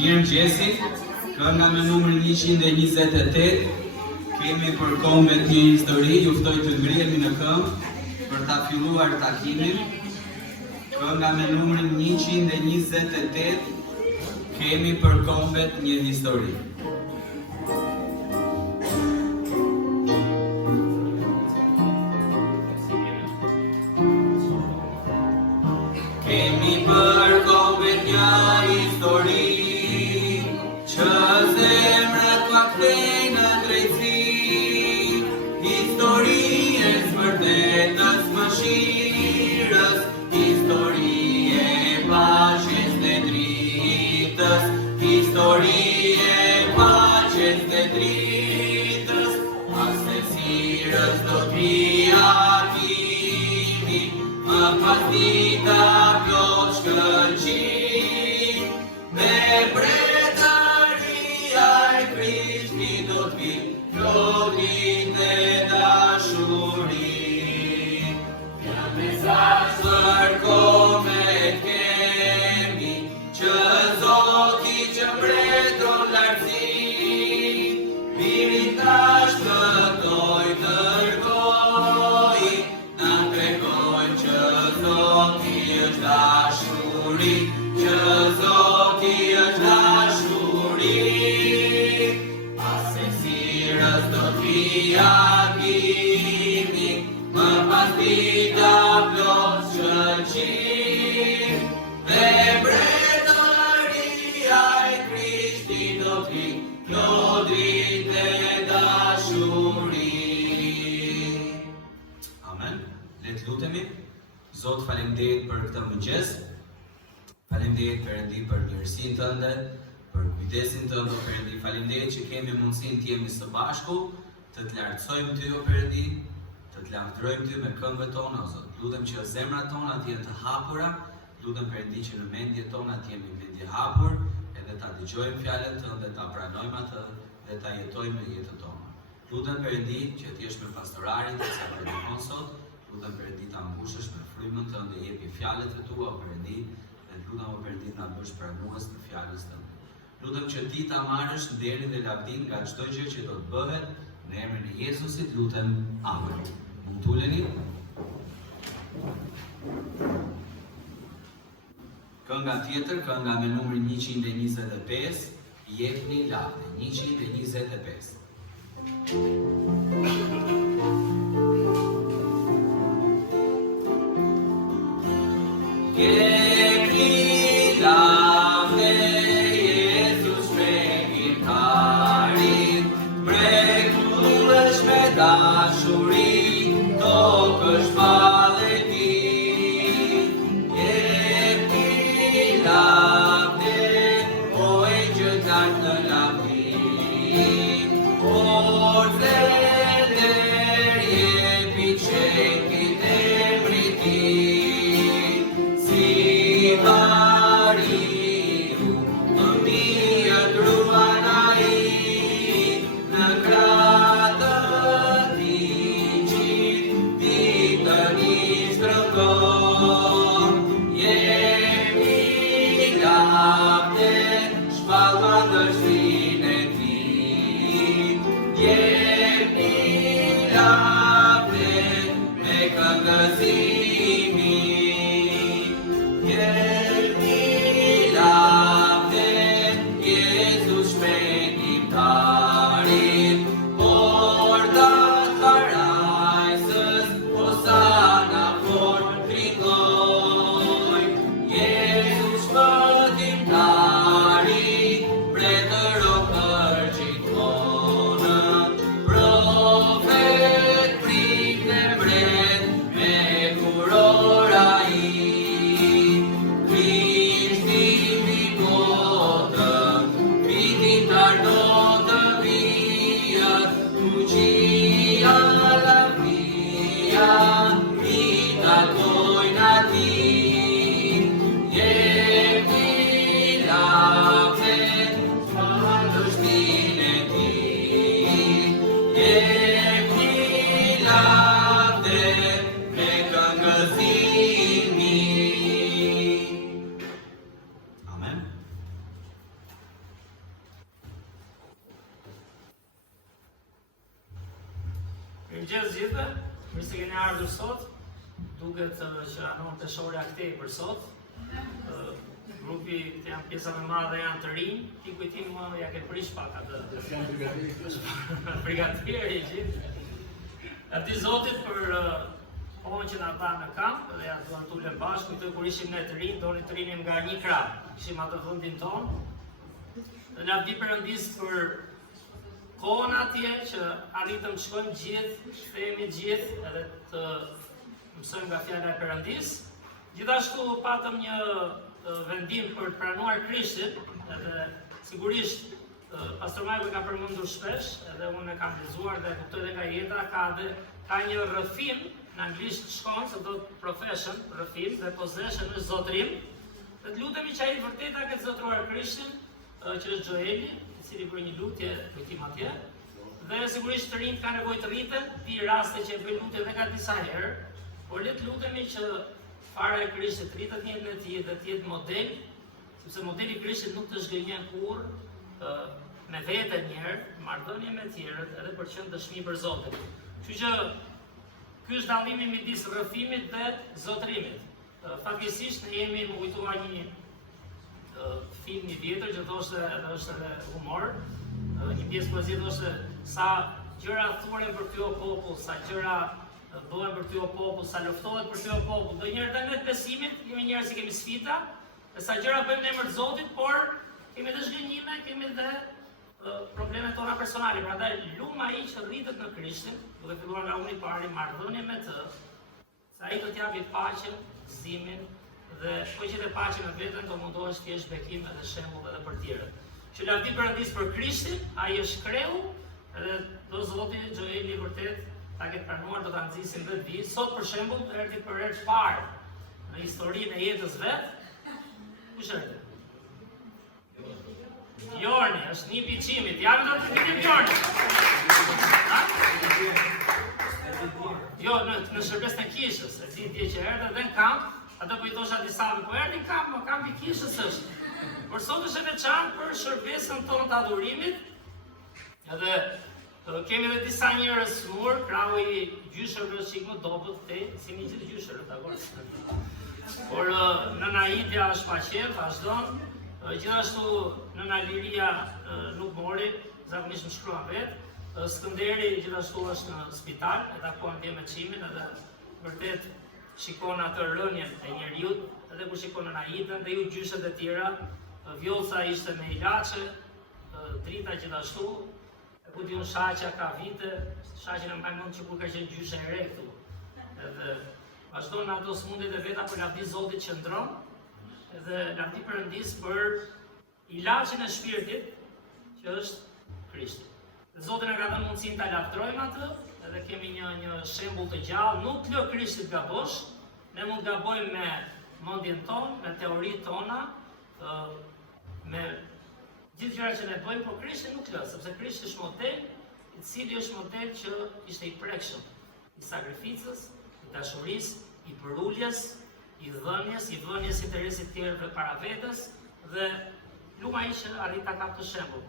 Mirëmëngjesi, kënga me numrin 128, kemi për kombet një histori, ju ftoj të ngrihemi në këmbë për ta filluar takimin. Kënga me numrin 128, kemi për kombet një histori. Kemi për kombet një histori, që zemrat ma kthejnë në drejtësi. Histori e vërtetës mëshirës, histori e paqes dhe dritës, histori e paqes dhe dritës. Pas sirës do t'vija kimi, më pas dita plot shkëlqim, me bretëria e Krishtit do t'vi, plotin e dashuri. Ja mesazh për kombet kemi, që Zoti që mbretëron lartësi, birin tash këtoj dërgoj, na tregojnë që Zoti është dashuri, që Zoti është dashuri. Pas sirës do t'vija kimi, më pas dita plot shkëlqim, dhe mbretëria e Krishtit do t'vi, plot dritë e dashuri. Amen. Le të lutemi. Zot, faleminderit për këtë mëngjes. Faleminderit Perëndi për mirësinë tënde, për kujdesin tënd, Perëndi. Faleminderit që kemi mundësinë të jemi së bashku, të të lartësojmë Ty, o Perëndi, të të lavdërojmë Ty me këmbët tona, o Zot. Lutem që zemrat tona të jenë të hapura, lutem Perëndi që në mendjet tona të jemi mendje hapur, edhe ta dëgjojmë fjalën Tënde, ta pranojmë atë dhe ta jetojmë në jetën tonë. Lutem Perëndi që të jesh me pastorarin që sa predikon sot. Lutem Perëndi ta mbushësh me frymën Tënde, jepi fjalët e Tua, o Perëndi, dhe lutem o Perëndi ta bësh pranues të fjalës Tënde. Lutem që Ti ta marrësh nderin dhe lavdin nga çdo gjë që do të bëhet, në emrin e Jezusit lutem. Amen. Mund t'uleni. Kënga tjetër, kënga me numrin 125, jepni lavde, 125. Jepni lavde, Jezus shpegimtarit, mrekullues me dashuri, tokësh vallëti. Jepni lavde, o e që lartë në lavdim, forze der jepi qenkit e mriti. Si mirë se keni ardhur sot. Duket që anon të shorja këtej për sot. Grupi të janë pjesa më madhe janë të rinj, ti kujtim më ja ke prish pak atë. Brigatierë i gjithë. Ati Zotit për kohën që na tha në kamp dhe ja duan tulen bashkë, këtë kur ishim ne të rinj, doni të rinim nga një krah. Kishim atë fundin ton. Dhe na di Perëndis për kohën atje që arritëm të shkojmë gjithë, shkëthehemi gjithë edhe të mësojmë nga fjala e Perëndis. Gjithashtu patëm një vendim për të pranuar Krishtin, edhe sigurisht Pastor Majko ka përmendur shpesh, edhe unë e kam lexuar dhe kuptoj dhe nga jeta, ka një rrëfim në anglisht shkon, se do të profession, rrëfim, dhe possession është zotrim. Dhe të lutemi që ai vërtet ta ketë zotruar Krishtin, që është Joeli, i cili bën një lutje kujtim atje. Dhe sigurisht të rinjt ka nevojë të rriten, di raste që e bëjnë lutje edhe ka disa herë, por le të lutemi që fara e Krishtit rritet një në tij dhe të jetë model, sepse modeli i Krishtit nuk të zhgënjen kurrë me veten njëherë, marrëdhënie me tjerët, edhe për të qenë dëshmi për Zotin. Kështu që ky është dallimi midis rrëfimit dhe zotrimit. Fatkeqësisht ne jemi më kujtuar një film i vjetër që thoshte edhe është edhe humor, një pjesë poezie thoshte sa gjëra thuren për ty o popull, sa gjëra bëhen për ty o popull, sa luftohet për ty o popull. Ndonjëherë edhe me besimin jemi njerëz që kemi sfida, e sa gjëra bëjmë në emër të Zotit, por kemi edhe zhgënjime, kemi edhe problemet tona personale. Prandaj lum ai që rritet në Krishtin, duke filluar nga unë i pari, marrëdhënie me të, se ai do t'japi paqen, gëzimin dhe po që të paqen në veten do mundohesh të jesh bekim edhe shembull edhe për tjerët. Që lavdi Perëndis për Krishtin, ai është kreu, edhe do Zoti Joeli vërtet ta ketë pranuar, do ta nxisim vetë di. Sot për shembull erdhi për herë të parë në historinë e jetës vet. Kush erdhi? Jorni, është një piçimit. Ja do të vitim Jorni. Jo, në shërbes të kishës, e ditje që erdhe dhe në kamp, atë po i thosha disave, po erdhi në kamp, më kamp i kishës është. Por sot është e veçantë për shërbesën tonë të adhurimit, edhe kemi edhe disa njerëz smur, krahu i gjyshërve është çik më dobët te, si një gjithë gjyshërve, dakor. Por nëna Idja është paqet, vazhdon. Gjithashtu nëna Liria nuk mori, zakonisht më shkruan vetë. Skënderi gjithashtu është në spital, e takuan dje me çimin, edhe vërtet shikon atë rënjen e njeriut, edhe kur shikon nëna Idën dhe ju gjyshet e tjera, Vjollca ishte me ilaçe, Drita gjithashtu, e ku diun Shaqja ka vite, Shaqja në mbaj mend që kur ka qenë gjyshe e re këtu. Edhe vazhdon në ato smundjet e veta për lavdi Zotit që ndron, edhe lavdi Perëndis për ilaçin e shpirtit, që është Krishti. Zoti na ka dhënë mundësinë ta lavdrojmë atë, edhe kemi një shembull të gjallë, nuk lë Krishtit gabosh, ne mund të gabojmë me mendjen tonë, me teoritë tona, me gjithë gjërat që ne bëjmë, por Krishti nuk lë, sepse Krishti është model, i cili është model që ishte i prekshëm, i sakrificës, i dashurisë, i përuljes, i dhënies, i vënies interesit të tjerëve para vetes dhe luma ai që arrit ta kap të shembull.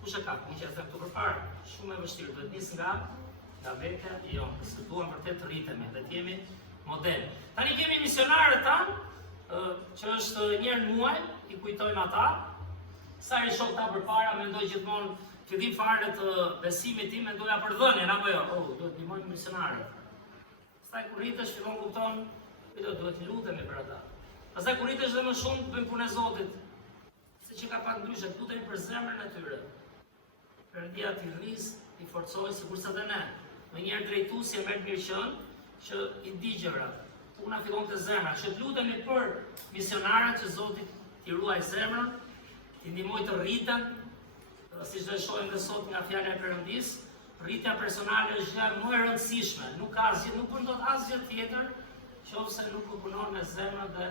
Kush e kap? Që e them këtu përpara, shumë e vështirë, duhet nis nga vetja jonë, se duam vërtet të rritemi dhe të jemi model. Tani kemi misionarët tanë, që është njërë në muaj, i kujtojmë ata. Sa i shoh ta përpara, mendoj gjithmonë fillim fare të besimit tim, mendoja për dhënien apo jo, duhet ndihmojmë misionarët. Pastaj kur rritesh fillon kupton, duhet lutemi për ata. Pastaj kur rritesh dhe më shumë bëjmë punën e Zotit. Se që ka pak ndryshe, lutemi për zemrën e tyre. Perëndia t'i rris, t'i forcojë, sigurisht edhe ne. Ndonjëherë drejtuesi e merr mirëqen që i di gjërat. Puna fillon te zemra. Që të lutemi për misionarët që Zoti t'i ruaj zemrën, t'i ndihmojë të rriten, siç do e shohim edhe sot nga fjala e Perëndis, rritja personale është gjë më e rëndësishme. Nuk ka asgjë, nuk bën dot asgjë tjetër, qofse nuk u punon me zemrën dhe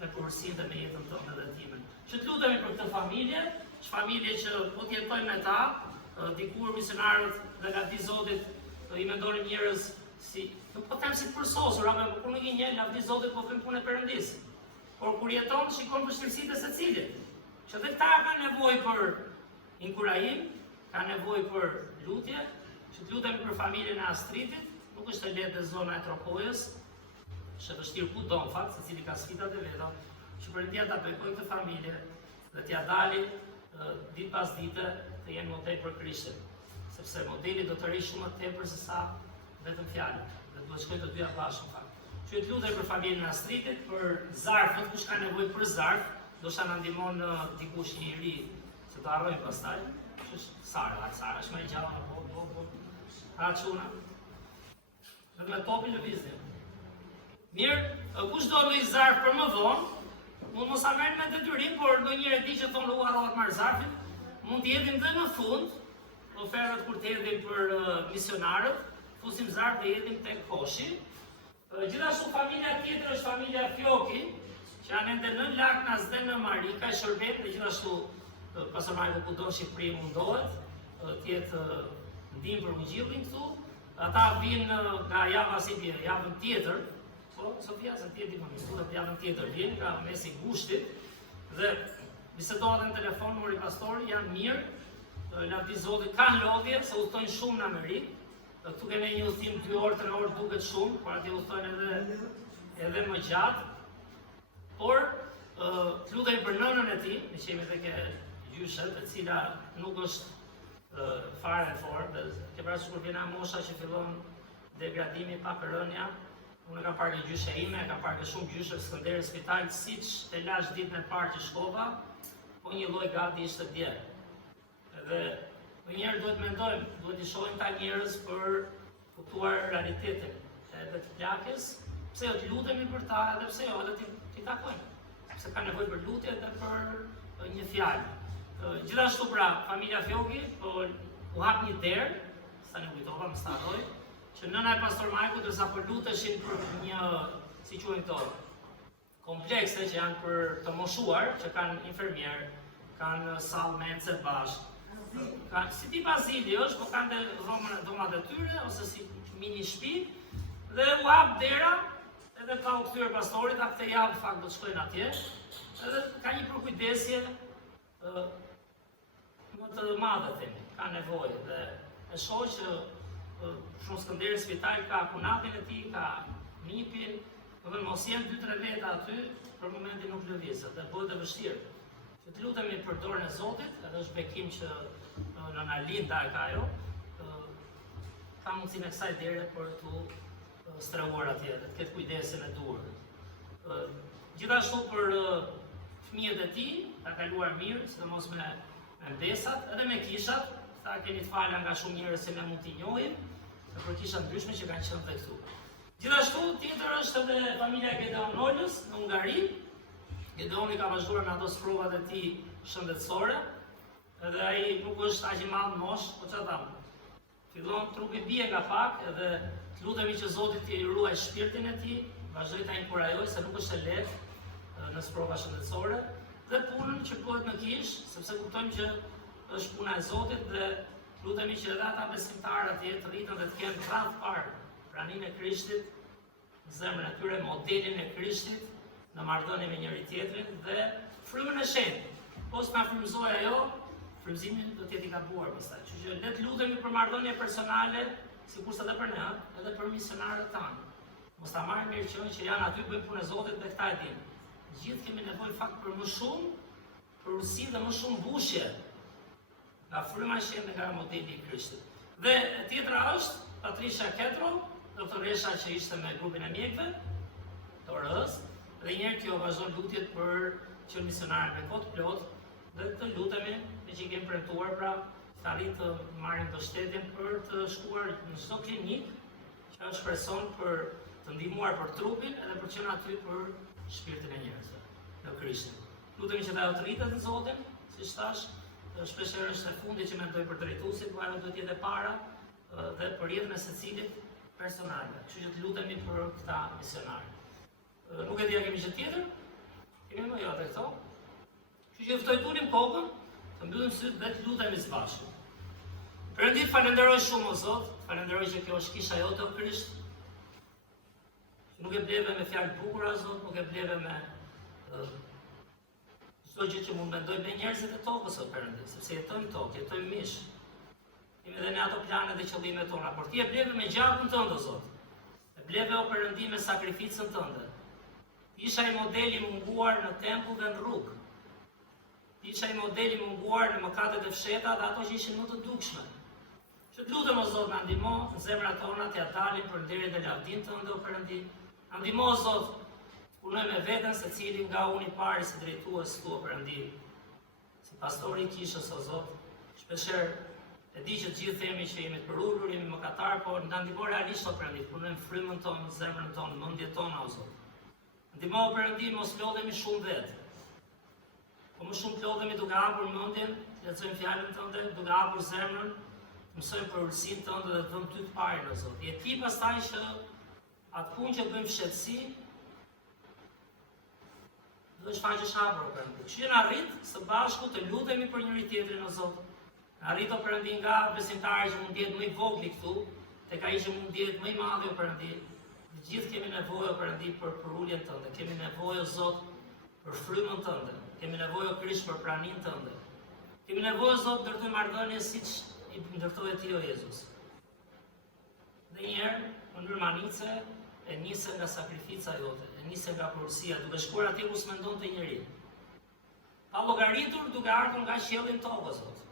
me përgjegjësinë dhe me jetën tonë dhe timen. Që të lutemi për këtë familje, familje që po të jetojnë me ta, dikur misionarët dhe nga di Zotit i mendonin njerëz si, nuk po them si të përsosur, apo kur nuk i njeh lavdi Zotit po them punë e Perëndis. Por kur jeton shikon vështirësitë e secilit. Që dhe këta kanë nevojë për inkurajim, kanë nevojë për lutje, që të lutemi për familjen e Astridit, nuk nuk është e lehtë në zona e Tropojës, është vështirë kudo në fakt, secili ka sfidat e veta, që Perëndia ta bekojë këtë familje dhe t'ia dali ditë pas dite të jenë model për Krishtin, sepse modeli do të rrijë shumë më tepër se sa vetëm fjalët, dhe duhet shkojnë të dyja bashkë në fakt. Që të lutem për familjen Astritit, për zarfët, kush ka nevojë për zarf, do shta na ndihmon dikush një i ri, se do harrojmë pastaj. Sara është më e gjallë, ha çuna. Dhe me topin lëviznin. Mirë, kush do një zarf për më vonë, mund mos a merr me detyrim, por ndonjëherë di që thonë u harrohet marr zarfin, mund të jetim dhe në fund, ofertat kur të erdhin për misionarët, fusim zarf dhe jetim tek koshi. Gjithashtu familja tjetër është familja Fjoki, që janë ende në Laknas dhe në Marika, e shërbet dhe gjithashtu Pastor Majko kudo në Shqipëri mundohet, tjetë ndim për ungjillin këtu. Ata vinë nga java si tjetër, javën tjetër, Sofia se tjetër më misturat javën tjetër vinë, nga mesi gushtit, dhe bisedohet në telefon, mori pastori, janë mirë, lavdi Zotit, kanë lodhje, se udhtojnë shumë në Amerikë. Këtu kene një udhtim 2 orë, 3 orë duket shumë, por ati udhtojnë edhe më gjatë. Por, të lutemi për nënën e tij, ne qemi tek gjyshet, e cila nuk është fare e fortë, dhe ke parasysh kur vjen mosha që fillon degradimi pa rënja. Unë kam parë gjyshe ime, kam parë shumë gjyshe Skënderë Spital, siç e lash ditën e parë që shkova, po një lloj gati ishte dje. Dhe njëherë duhet mendojmë, duhet i shohim ta njerëz për kuptuar realitetin edhe të plakjes, pse jo të lutemi për ta, edhe pse jo edhe t'i takojmë, sepse ka nevojë për lutje dhe për një fjalë. Gjithashtu pra, familja Fjoki, u hap një derë, sa ne kujtova, më staroj, që nëna e Pastor Majku, dërsa për luteshin për një, si quhen këto, komplekse që janë për të moshuar, që kanë infermier, kanë sallë mence bashkë, si tip azili është, po kanë dhe domat e tyre, ose si mini shtëpi, dhe u hap dera, edhe ka u kthyer pastorit, a këtë javë fakt do të shkojnë atje, edhe ka një përkujdesje më të madhe themi, ka nevojë, dhe e shoh që shumë Skënderë Spital ka kunatin e tij, ka nipin, dhe mos jenë 2-3 veta aty, për momentin nuk lëvizet, dhe bëhet e vështirë. Që të lutemi për dorën e Zotit, edhe është bekim që nëna Linda e ka ajo, ka mundësinë e kësaj dere për të strehuar atje, dhe të ketë kujdesin e duhur. Gjithashtu për fëmijët e tij, ka kaluar mirë, sidomos me mbesat, edhe me kishat, ta keni të falë nga shumë njerëz se ne mund t'i njohim, dhe për kisha ndryshme që kanë qenë të këtu. Gjithashtu, tjetër është edhe familja Gedeonolës në Ungari. Gedeoni ka vazhduar me ato sprovat e tij shëndetësore, edhe ai nuk është aq i madh mosh, po çfarë tham. Fillon trupi bie nga pak, edhe të lutemi që Zoti t'i ruaj shpirtin e tij, vazhdoj ta inkurajoj se nuk është e lehtë në sprova shëndetësore, dhe punën që bëhet në kish, sepse kuptojmë që është puna e Zotit dhe lutemi që edhe ata besimtarë atje të rritën dhe të kenë radhë parë praninë e Krishtit, në zemrën e tyre, modelin e Krishtit, në marrëdhënie me njëri tjetrin dhe frymën e shenjtë. Po s'na frymëzoj ajo, frymëzimi do të jetë i gabuar pastaj. Kështu që le të lutemi për marrëdhënie personale, sikurse edhe për ne, edhe për misionarët tanë. Mos ta marrim mirë qenë që janë aty bëjnë punën e Zotit dhe këta e dinë. Gjithë kemi nevojë fakt për më shumë, për urësi dhe më shumë bushje nga fryma e shenjtë nga modeli i Krishtit. Dhe tjetra është Patricia Ketro, doktoresha që ishte me grupin e mjekëve, Dorës, dhe njerë kjo vazhdon lutjet për që misionarën me kohë plot, dhe të lutemi me që i kemi premtuar pra të arrit të marrin të shtetin për të shkuar në çdo klinik që shpreson për të ndihmuar për trupin edhe për qenë aty për shpirtin e njerëzve në Krishtin. Lutemi që ajo të rritet në Zotin, siç thash, shpeshherë është e fundit që mendoj për drejtuesit, por ajo duhet të jetë e para dhe për jetën e secilit personale. Kështu që të lutemi për këta misionarë. Nuk e di a kemi që tjetër, kemi më jo atë këto. Kështu që ftojtunim kokën, të mbyllim sytë dhe të lutemi së bashku. Perëndit, falenderoj shumë o Zot, falenderoj që kjo është kisha jote o Krisht. Nuk e bleve me fjalë bukura, Zot, nuk e bleve me çdo gjë që mund mendoj me njerëzit e tokës, o Perëndit, sepse jetojmë tokë, jetojmë mish. Kemi edhe ne ato planet dhe qëllimet tona, por ti e bleve me gjakun tënd, o Zot. bleve o Perëndi me sakrificën tënde. Isha i modeli munguar në tempull dhe në rrugë. Isha i modeli munguar në mëkatet e fsheta dhe ato që ishin më të dukshme. Që të lutem o Zot, na ndihmo në zemrat tona t'ia dalim për nderin dhe lavdin tënde o Perëndi. Na ndihmo o Zot, punoj me veten secili nga unë i pari si drejtues tu o Perëndi. Si pastori i kishës o Zot, shpeshherë e di që të gjithë themi që jemi të përulur, jemi mëkatar, por na ndihmo realisht o Perëndi, punojmë frymën tonë, zemrën tonë, mendjet tona o Zot. Ndihmo o Perëndi, mos lodhemi shumë vetë. Po më shumë të lodhemi duke hapur mendjen, lexojmë fjalën tënde, duke hapur zemrën, mësojmë për urësinë tënde dhe të vëmë ty të parë o Zot. Je ti pastaj që atë punë që bëjmë fshehtësi, do të shfaqesh hapur o Perëndi. Që na arrit së bashku të lutemi për njëri tjetrin o Zot. Na arrit o Perëndi nga besimtari që mund të jetë më i vogël këtu, tek ai që mund të jetë më i madh o Perëndi. Të gjithë kemi nevojë o Perëndi për uljen tënde. Kemi nevojë o Zot për frymën tënde. Kemi nevojë o Krisht për praninë tënde. Kemi nevojë o Zot të ndërtojmë marrëdhënie siç i ndërtoje ti o Jezus. Dhe njerë, në mënyrë manice, e nisë nga sakrifica jote, e nisë nga porësia, duke shkuar atje ku s'mendon të njëri. Pa llogaritur duke ardhur nga qielli në tokë, Zot.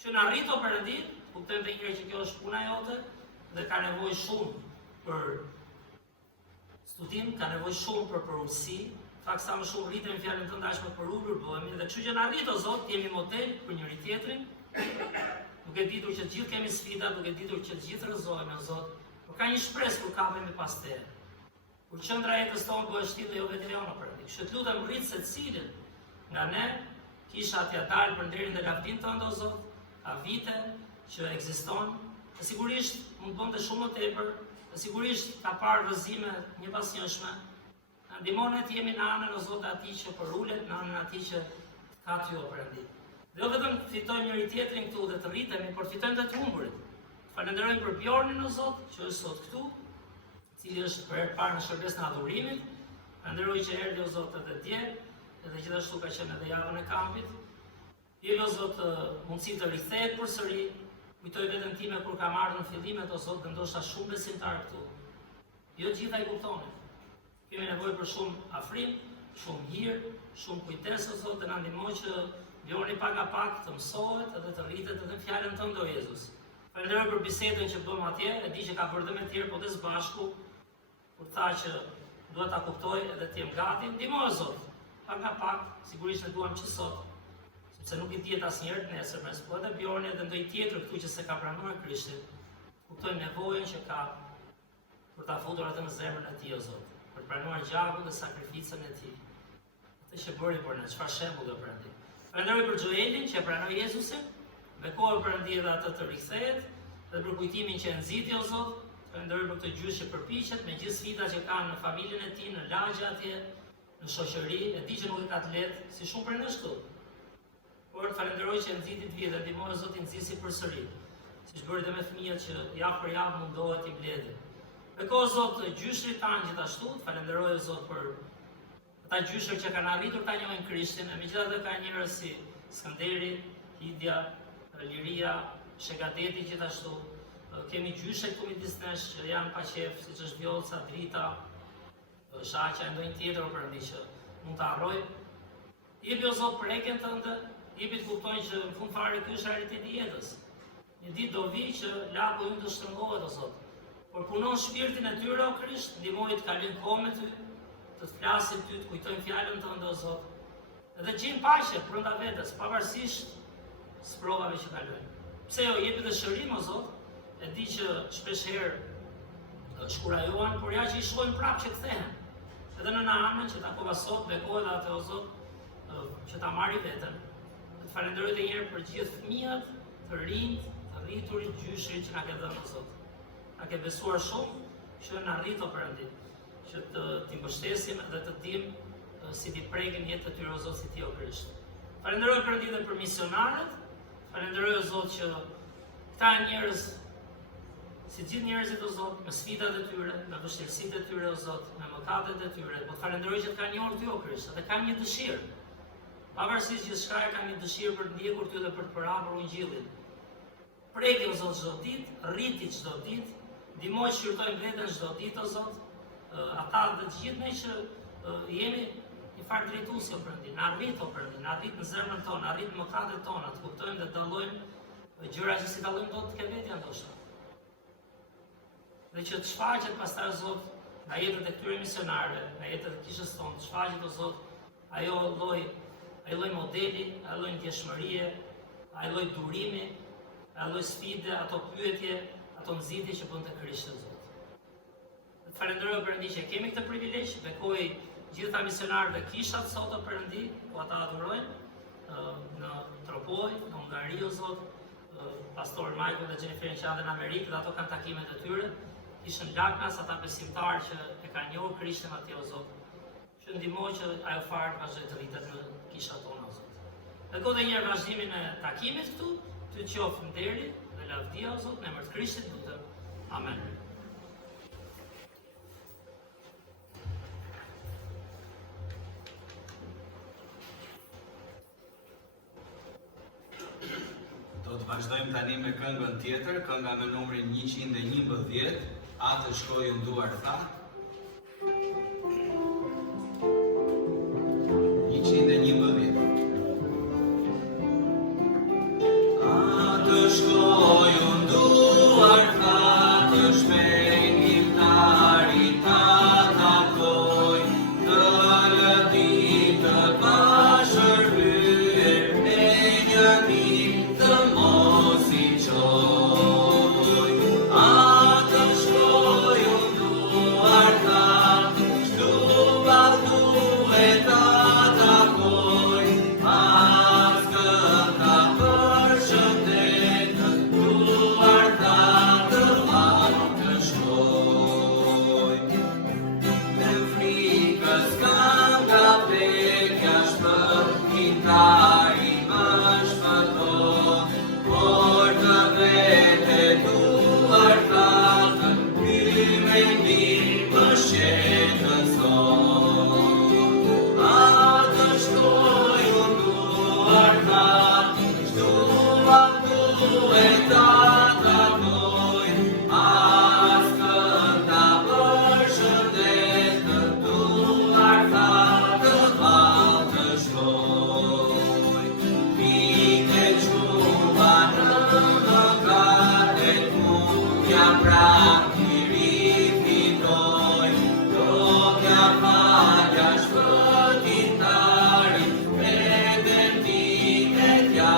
Që na arrit o Perëndi, kuptojmë të njëri që kjo është puna jote dhe ka nevojë shumë për studim, ka nevojë shumë për porësi. Fakt sa më shumë rritemi fjalën tënde aq më përulur bëhemi dhe kështu që na arrit o Zot, jemi model për njëri tjetrin. Duke ditur që të gjithë kemi sfida, duke ditur që të gjithë rrëzohemi o Zot, por ka një shpresë kur kapemi pas teje. Kur qendra e jetës tonë bëhet shtyllë dhe jo vetëm o Perëndi. Kështu të lutem rrit secilin nga ne, kisha t'ia dalë për nderin dhe lavdin tënde o Zot, ka vite që ekziston, dhe sigurisht mund të bënte shumë më tepër, dhe sigurisht ka parë rrëzime një pas njëshme. Na ndihmoni të jemi në anën o Zot e atij që përulet, në anën e atij që ka ty o Perëndi. Dhe jo vetëm të fitojmë njëri tjetrin këtu dhe të rritemi, por fitojmë dhe të humburit. Falenderojmë për Bjornin o Zot, që është sot këtu, i cili është për herë të parë në shërbesën e adhurimit. Falenderoj që erdhi o Zot edhe dje, edhe gjithashtu ka qenë edhe javën e kampit. Jep o Zot mundësi të rikthehet përsëri. Kujtoj veten time kur kam ardhur në fillimet o Zot, dhe ndoshta shumë besimtar këtu. Jo gjitha i kuptonin. Kemi nevojë për shumë afrim, shumë hir, shumë kujdes o Zot, dhe na ndihmo që Bjorni pak a pak të mësohet edhe të rritet edhe fjalën tënde o Jezus. Falenderoj për bisedën që bëm atje, e di që ka bërë dhe me tjerë, po dhe së bashku, kur tha që duhet ta kuptoj edhe të jem gati, ndihmo o Zot. Pak a pak, sigurisht ne duam që sot, sepse nuk i dihet asnjëherë të nesërmes, po edhe Bjorni edhe ndonjë tjetër këtu që se ka pranuar Krishtin, kuptojnë nevojën që ka për ta futur atë në zemrën e tij o Zot, për pranuar gjakun dhe sakrificën e tij. Atë që bëri për ne, çfarë shembull do Perëndi. Falenderoj për Joelin që e pranoi Jezusin, bekohet Perëndi edhe atë të rikthehet, dhe për kujtimin që e nxiti o Zot. Falenderoj për këtë gjysh që përpiqet me gjithë sfidat që kanë në familjen e tij, në lagje atje, në shoqëri, e di që nuk e ka të lehtë si shumë prej nesh këtu. Por falenderoj që e nxiti të vijë dhe ndihmoj o Zot i nxisi përsëri. Siç bëri edhe me fëmijët që javë për javë mundohet i mbledhin. Beko o Zot gjyshrit tanë gjithashtu, falenderoj o Zot për ata gjyshër që kanë arritur ta njohin Krishtin, e megjithatë ka njerëz si Skënderi, Hidja, Liria, Shegadeti gjithashtu. Kemi gjyshe këtu midis nesh që janë pa qef, siç është Vjoca, Drita, Shaqja, ndonjë tjetër o Perëndi që mund ta harroj. Jepi o Zot prekjen tënde, jepi të kuptojnë që në fund fare ky është realiteti i jetës. Një ditë do vi që lagu ynë të shtrëngohet o Zot. Por punon shpirtin e tyre o Krisht, ndihmoj të kalojnë kohë me ty, të flasim ty, të kujtojmë fjalën tënde o Zot, edhe gjejmë paqe brenda vetes, pavarësisht sprovave që kalojmë. Pse jo, jepi dhe shërim o Zot, e di që shpesh herë shkurajohen, por ja që i shkojnë prapë që kthehen. Edhe në anën që takova sot, bekohet atë o Zot që ta marri veten. Të falenderoj edhe një herë për gjithë fëmijët, të rinjt, të rriturit, gjyshrit që na ke dhënë o Zot. Na ke besuar shumë që na rrit o Perëndi, që t'i mbështesim dhe të dim si t'i prekim jetën e tyre o Zot si ti o Krisht. Falenderoj Perëndi dhe për misionarët, falenderoj o Zot që këta njerëz, si gjithë njerëzit o Zot, me sfidat e tyre, me vështirësitë e tyre o Zot, me mëkatet e tyre, po falenderoj që kanë njohur ty o Krisht, dhe kanë një dëshirë. Pavarësisht gjithçka kanë një dëshirë për të ndjekur ty dhe për të përhapur ungjillin. Preki o Zot çdo ditë, rriti çdo ditë, ndihmoj që shqyrtojmë veten çdo ditë, o Zot, ata dhe të gjithë ne që jemi një farë drejtuesi o Perëndi, na arrit o Perëndi, na arrit në zemrën tonë, na arrit në mëkatet tona, të kuptojmë dhe të dallojmë gjëra që si dallojmë dot të vetja ndoshta. Dhe që të shfaqet pastaj o Zot nga jetët e këtyre misionarëve, nga jetët e kishës tonë, të shfaqet o Zot ajo lloj modeli, ajo lloj ndjeshmërie, ajo lloj durimi, ajo lloj sfide, ato pyetje, ato nxitje që bën te Krishti o Zot. Të falenderoj Perëndi që kemi këtë privilegj, bekoj gjitha misionarëve kishat sot o Perëndi, ku ata adhurojnë në Tropoj, në Hungari o Zot, pastor Michael dhe Jennifer që janë në Amerikë dhe ato kanë takimet e tyre, ishën laknas ata besimtarë që e kanë njohur Krishtin atje o Zot, që ndihmoj që ajo farë vazhdoj të rritet në kishat tona o Zot. Dhe kote njërë vazhdimin e takimit këtu, ty qoftë nderi dhe lavdia o Zot, në emër të Krishtit lutem. Amen. Do të vazhdojmë tani me këngën tjetër, kënga me numrin 111, atë shkoi nduar tha. 111. Atë shkoi nduar tha, të shpejt tari ta takoj, të lëdit të pashërbyer e një mik të mos i qoj. Atë shkoi nduar tha, shtu ballduhet ta takoj, as kënda përshëndet, nduar tha të vallë të shkoj. Me frikës kam nga vdekja shpëtimtari më shpëton, por të vete duar thakën, ky mendim më shqetëson. Atë shkoi nduar tha, shtu ballduhet ta takoj, as kënda përshëndet, nduar tha të vallë të shkoj. Pike quva në mëkatet mundja prap i rifitoj, dogja falja shpëtimtari, veten time t'ja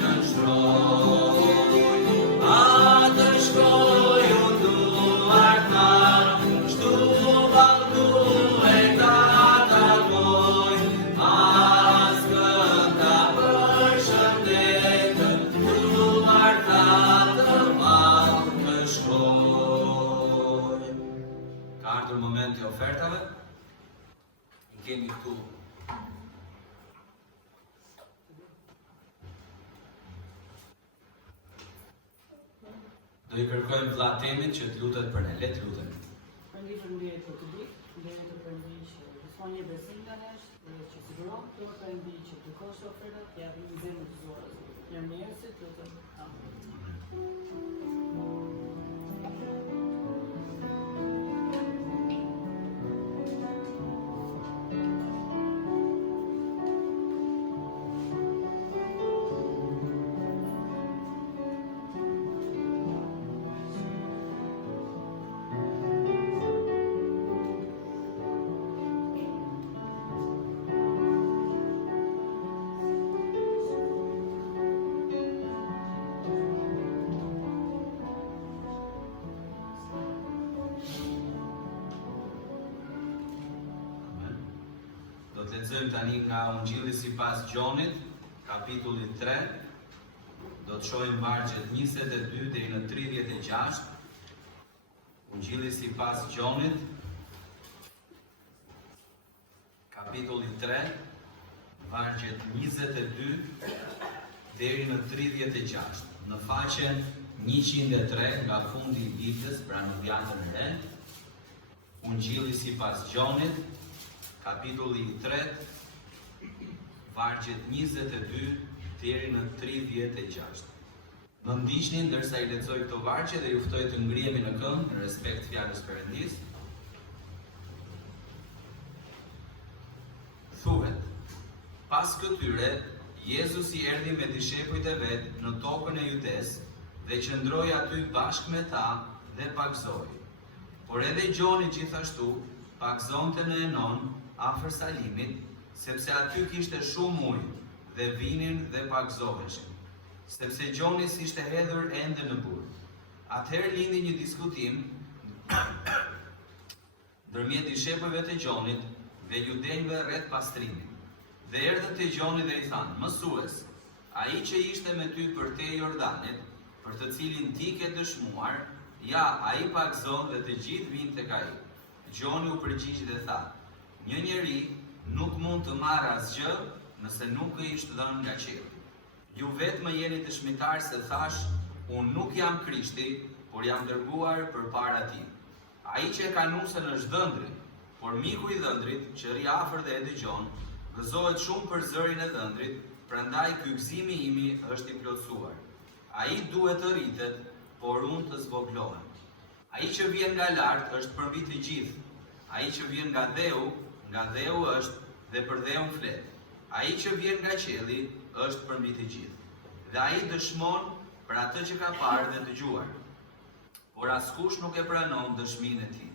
nënshtroj. Atë shkoi nduar tha, shtu ballduhet ta takoj, as kënda përshëndet, nduar tha të vallë të shkoj. Ka ardhur momenti i ofertave. I kemi këtu do i kërkojmë vlla Temit që të lutet për ne. Le të lutem. Perëndi përmbledh për të ditë, përmbledh Perëndi që të thonë një besim nga nesh, që siguron të Perëndi që të kosh ofertat, ja vini zemër të zorës. Jam njerëzit, lutem. Amen. Do të lexojmë tani nga Ungjilli sipas Gjonit, kapitulli 3. Do të shohim vargjet 22 deri në 36. Ungjilli sipas Gjonit, kapitulli 3, vargjet 22 deri në 36. Në faqen 103 nga fundi i Biblës, pra në vjatën e re, Ungjilli sipas Gjonit, kapitulli 3, vargjet 22 deri në 36. Më ndiqni ndërsa I lexoj këto vargje dhe ju ftoj të ngrihemi në këmbë në respekt fjalës Perëndis. Thuhet: pas këtyre, Jezusi erdhi me dishepujt e vet në tokën e Judes dhe qëndroi aty bashkë me ta dhe pagzoi. Por edhe Gjoni gjithashtu pagzonte në Enon afër Salimit, sepse aty kishte shumë ujë dhe vinin dhe pagzoheshin, sepse Gjoni s'ishte hedhur ende në burg. Atëherë lindi një diskutim ndërmjet dishepujve të Gjonit dhe judenjve rreth pastrimit. Dhe erdhën te Gjoni dhe I thanë: Mësues, ai që ishte me ty për te Jordanit, për të cilin ti ke dëshmuar, ja, ai pagzon dhe të gjithë vinë tek ai. Gjoni u përgjigj dhe tha: një njeri nuk mund të marrë asgjë nëse nuk I është dhënë nga qielli. Ju vetë më jeni të shmitar se thash, unë nuk jam Krishti, por jam dërguar përpara tij. Ai që e ka nusën është dhëndri, por miku I dhëndrit, që ri afër dhe e dëgjon, gëzohet shumë për zërin e dhëndrit, prandaj ky gëzimi imi është I plotësuar. Ai duhet të rritet, por unë të zvoglohem. Ai që vjen nga lart është përmbi të gjithë. Ai që vjen nga Dheu është dhe për Dheun flet. Ai që vjen nga qielli është përmbi të gjithë. Dhe ai dëshmon për atë që ka parë dhe dëgjuar. Por askush nuk e pranon dëshminë e tij.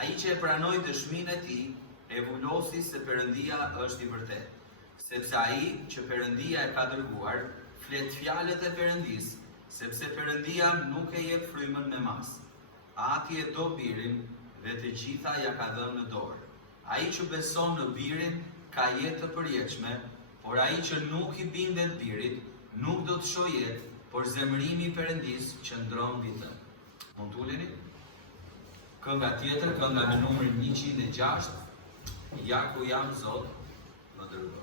Ai që e pranoi dëshminë e tij e vulosi se Perëndia është I vërtetë, sepse ai që Perëndia e ka dërguar flet fjalët e Perëndis, sepse Perëndia nuk e jep frymën me mas. Ati e do birin dhe të gjitha ja ka dhënë në dorë. Ai që beson në birin ka jetë të përjetshme, por ai që nuk I bindet birit nuk do të shohë jetë, por zemërimi I Perëndis qëndron mbi të. Mund t'uleni? Kënga tjetër, kënga me numrin 106, ja ku jam Zot, më dërgo.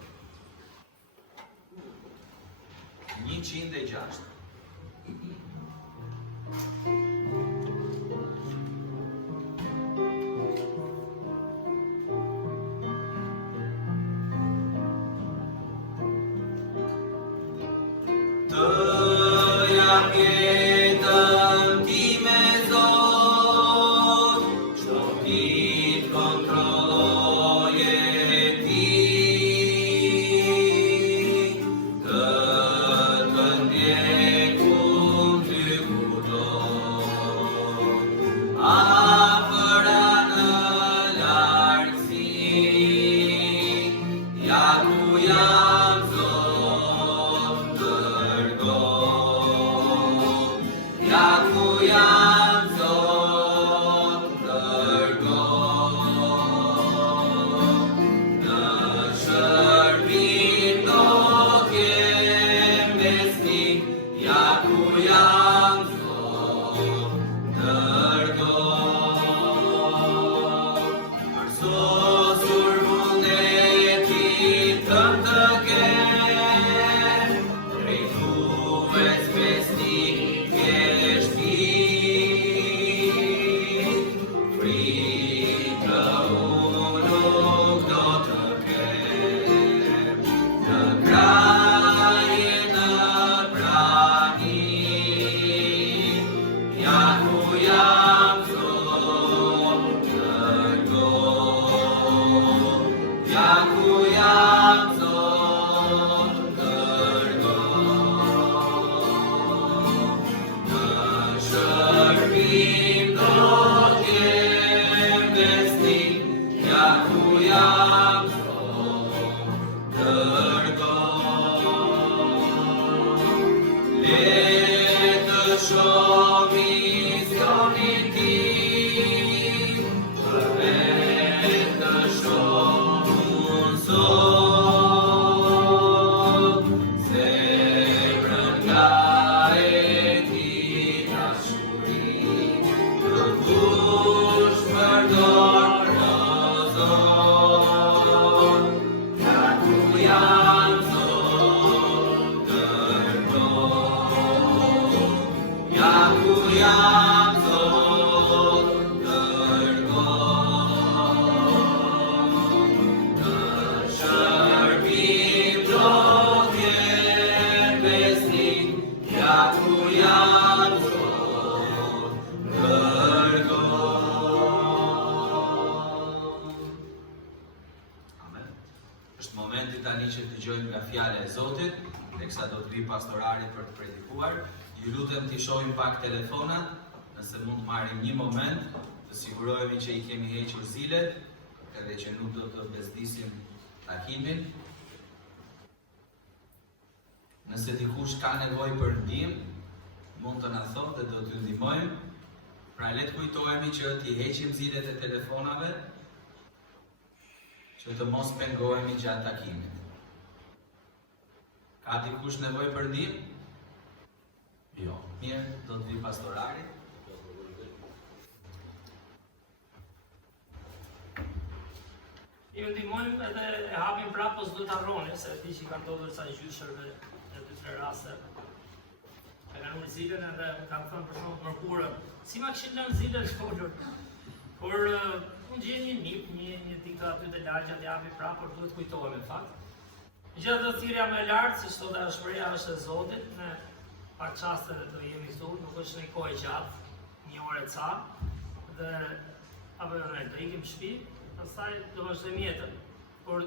106. Është momenti tani që dëgjojmë nga fjala e Zotit, teksa do të vi pastorari për të predikuar. Ju lutem t'i shohim pak telefonat, nëse mund të marrim një moment, të sigurohemi që i kemi hequr zilet, edhe që nuk do të bezdisim takimin. Nëse dikush ka nevojë për ndihmë, mund të na thotë dhe do t'ju ndihmojmë. Pra le të kujtohemi që t'i heqim zilet e telefonave, që të mos pengohemi gjatë takimit. Ka dikush nevojë për ndihmë? Jo. Mirë, do të vi pastorari. Ju ndihmojmë edhe e hapim prapë, po s'do të harroni, se ti që kanë ndodhur sa gjyshërve në 2-3 raste. E kanë ullë zilën edhe më kanë thënë për shumë mërkurë, si ma këshin lënë zilën shkollur. Por unë gjenë një nip, një dikta aty të largja të japi prapë, por duhet kujtohem në fakt. Gjithë të thirrja me lartë, si shto dhe shpreja është e Zotit, në pak qaste dhe të jemi këtu, nuk është një kohë gjatë, një orë e ca, dhe apo do ikim në shtëpi, pastaj do vazhdojmë jetën. Por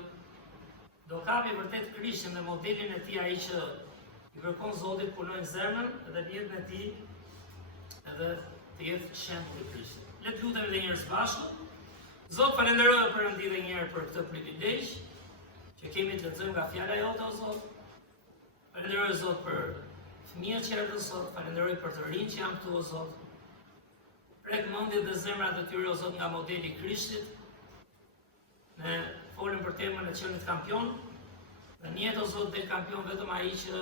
do kapi vërtet Krishtin dhe modelin e tij ai që i kërkon Zotit punojnë zemrën edhe jetën e tij edhe të jetë shembull i Krishtit. Le të lutemi edhe një herë së bashku. Zot, falenderoj Perëndi edhe një herë për këtë privilegj që kemi të lexojmë nga fjala jote, o Zot. Falenderoj Zot për fëmijët që erdhën sot, falenderoj për të rinj që janë këtu, o Zot. Prek mendjet dhe zemrat e tyre, o Zot, nga modeli i Krishtit. Ne folëm për temën e qenit kampion, dhe në jetë, o Zot, del kampion vetëm ai që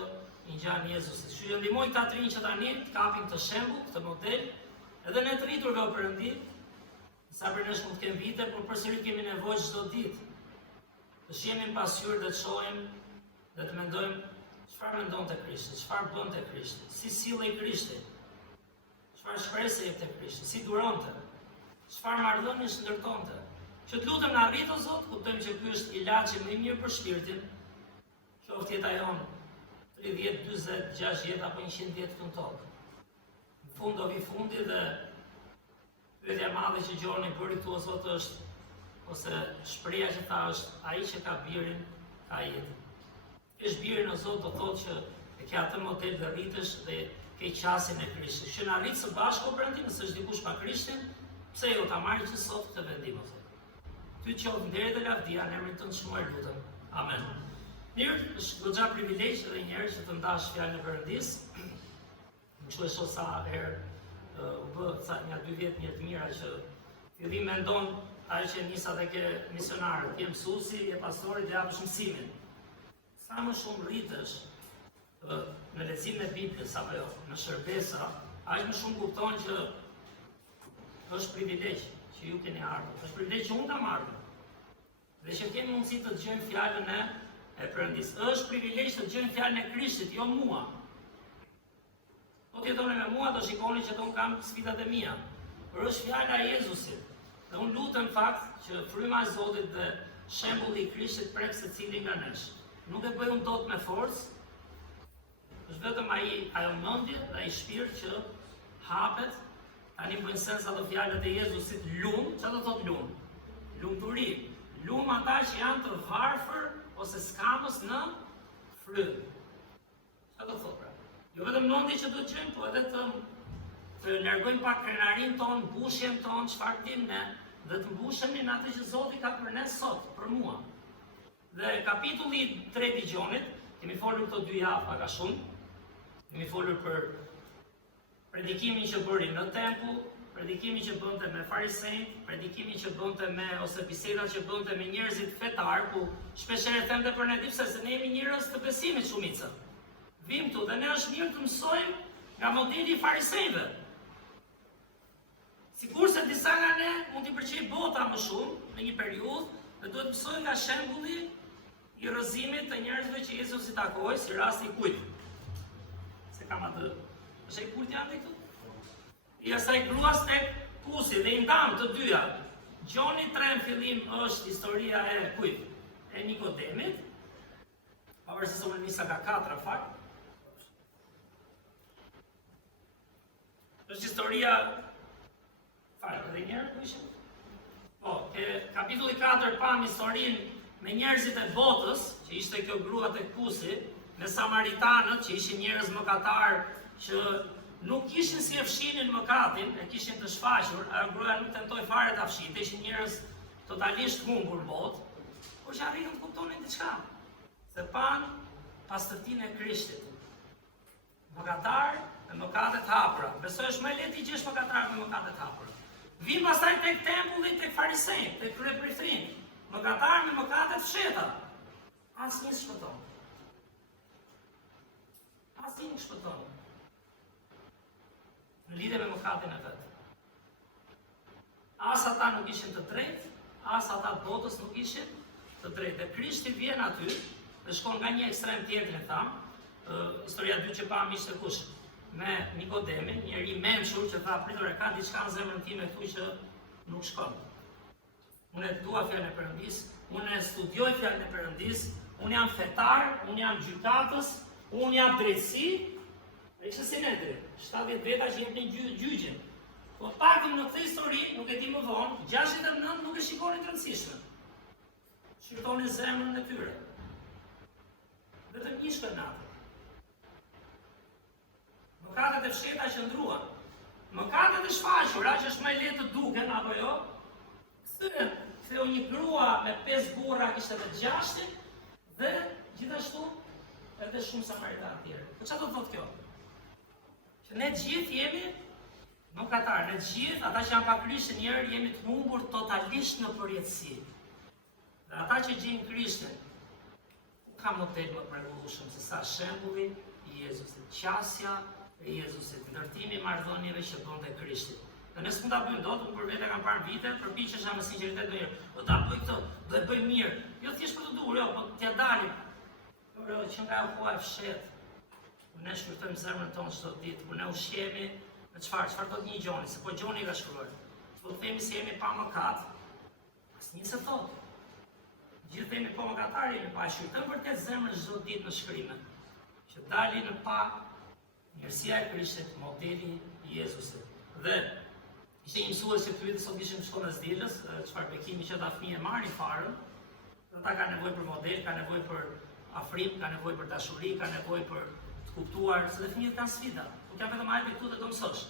i ngjan Jezusit. Kështu që ndihmoj ta trinj që tani të kapin këtë shembull, këtë model, edhe ne të rriturve o Perëndi, sa për nesh mund të kemë vite, por përsëri kemi nevojë çdo ditë të shihemi pasqyrë dhe të shohim dhe të mendojmë çfarë mendonte Krishti, çfarë bënte Krishti, si sillej Krishti, çfarë shpresë jepte Krishti, si duronte, çfarë marrëdhënies ndërtonte. Që të lutem na arrit o Zot, kuptojmë që ky është ilaçi më i mirë për shpirtin, qoftë jeta jonë 30, 40, 60 apo 100 vjet këtu në tokë. Në fund do vi fundi dhe pyetja e madhe që Gjoni bëri këtu o Zot është, ose shpreha që tha është, ai që ka birin, ka jetën. Kesh birin o Zot do thotë që e ke atë model dhe rritesh dhe ke qasin e Krishtit. Që na arrit së bashku Perëndi, nëse është dikush pa Krishtin, pse jo ta marrë që sot këtë vendim o Zot. Ty qoftë nderi dhe lavdia në emrin tënd shmuar lutem. Amen. Mirë, është goxha privilegj edhe një herë që të ndash fjalën e Perëndis. Më shkoj shoh sa herë u bë nga 2 vjet një të mira që fillim mendon ai që nisa tek misionarët, je mësuesi, je pastori, dhe japësh mësimin. Sa më shumë rritesh në leximin e Biblës apo jo, në shërbesa, aq më shumë kupton që është privilegj që ju keni ardhur. Është privilegj që unë kam ardhur. Dhe që kemi mundësi të dëgjojmë fjalën e Perëndis. Është privilegj të dëgjojmë fjalën e Krishtit, jo mua. Po të jetoni me mua, do shikoni që unë kam sfidat e mia. Por është fjala e Jezusit. Dhe unë lutem fakt që fryma e Zotit dhe shembulli i Krishtit prek secilin nga nesh. Nuk e bëj unë dot me forcë. Është vetëm ajo mendje dhe ai shpirt që hapet. Tani bëjnë sens ato fjalët e Jezusit lum, çfarë do thotë lum? Lumturi. Lum ata që janë të varfër ose skamës në frymë. Çfarë do thotë pra? Jo vetëm mendje që do të gjejmë, po edhe të largojmë pak krenarin ton, mbushjen ton, çfarë dim ne, dhe të mbushemi në atë që Zoti ka për ne sot, për mua. Dhe kapitulli 3 i Gjonit, kemi folur këto 2 javë pak a shumë. Kemi folur për predikimin që bëri në tempull, predikimin që bënte me farisejt, predikimin që bënte me ose bisedat që bënte me njerëzit fetar, ku shpeshherë themte për ne dipse se ne jemi njerëz të besimit shumica. Vim këtu dhe ne është mirë të mësojmë nga modeli i farisejve. Sikurse disa nga ne mund t'i pëlqejë bota më shumë në një periudhë, dhe duhet mësojmë nga shembulli i rrëzimit të njerëzve që Jezusi takoi, si rasti i kujt. Se kam atë. Është ai kujt janë këtu? I asaj gruas tek kusi dhe i ndam të dyja. Gjoni 3 në fillim është historia e kujt? E Nikodemit. Pavarësisht se unë nisa ka 4 fakt. Është historia edhe njerë ku ishim? Po, kapitulli 4 pam historinë me njerëzit e botës, që ishte kjo grua tek Kusi, me samaritanët, që ishin njerëz mëkatar që nuk kishin si e fshinin mëkatin, e kishin të shfaqur, ajo gruaja nuk tentoi fare ta fshinte, ishin njerëz totalisht humbur botë, por që arritën të kuptonin diçka, se pan pastërtinë e Krishtit. Mëkatar me mëkate të hapura. Besoj është më lehtë i gjesh mëkatar me mëkate të hapura. Vin pastaj tek tempulli, tek farisejt, tek kryeprifrin. Mëkatar me mëkate të fsheta. Asnjë shpëton. Asnjë nuk shpëton. Në lidhje me mëkatin e vet. As ata nuk ishin të drejtë, as ata botës nuk ishin të drejtë. Dhe Krishti vjen aty dhe shkon nga një ekstrem tjetër, tham. Historia dytë që pam ishte kush? Me Nikodemin, njeri mençur që tha pritur e ka diçka në zemrën time këtu që nuk shkon. Unë e dua fjalën e Perëndis, unë e studioj fjalën e Perëndis, unë jam fetar, unë jam gjykatës, unë jam drejtësi, e që si ne drejtë, 70 veta që jepnin gjyqjen. Po pakim në këtë histori, nuk e di më vonë, 69 nuk e shikonin të rëndësishme. Shqyrtonin zemrën e tyre. Vetëm një shkënatë. Mëkatet e fsheta që ndruan. Mëkatet e shfaqura, që është më lehtë të duken, apo jo? Ktheu një grua me 5 burra, kishte edhe 6, dhe gjithashtu edhe shumë samaritanë tjerë. Po çfarë do të thotë kjo? Që ne gjithë jemi mëkatarë, ne gjithë, ata që janë pa Krishtin njerë, jemi të humbur totalisht në përjetësi. Dhe ata që gjejnë Krishtin, ka model më mrekullueshëm se sa shembulli i Jezusit, qasja e Jezusit, ndërtimi i marrëdhënieve që bënte Krishti. Dhe ne s'mund ta bëjmë dot, unë për vete kam parë vite, përpiqesha me sinqeritet ndonjëherë. Do ta bëj këtë, do e bëj mirë. Jo thjesht për të duhur, jo, po t'ia dalim. Por që nga hua e fshet. Ne shkurtojmë zemrën tonë çdo ditë, kur ne ushqemi me çfarë do të një Gjoni, se po Gjoni ka shkruar. Po themi se jemi pa mëkat. Asnjë se thotë. Gjithë themi po mëkatari, jemi pa shkurtojmë vërtet zemrën çdo ditë në shkrimet. Që dalin në pa mirësia e Krishtit, modeli i Jezusit. Dhe ishte një mësues që pyeti sot kishim shkollën e Stilës, çfarë bekimi që ata fëmijë marrin farën. Ata kanë nevojë për model, kanë nevojë për afrim, kanë nevojë për dashuri, kanë nevojë për të kuptuar se dhe fëmijët kanë sfida. Nuk janë vetëm hajde këtu dhe do mësosh.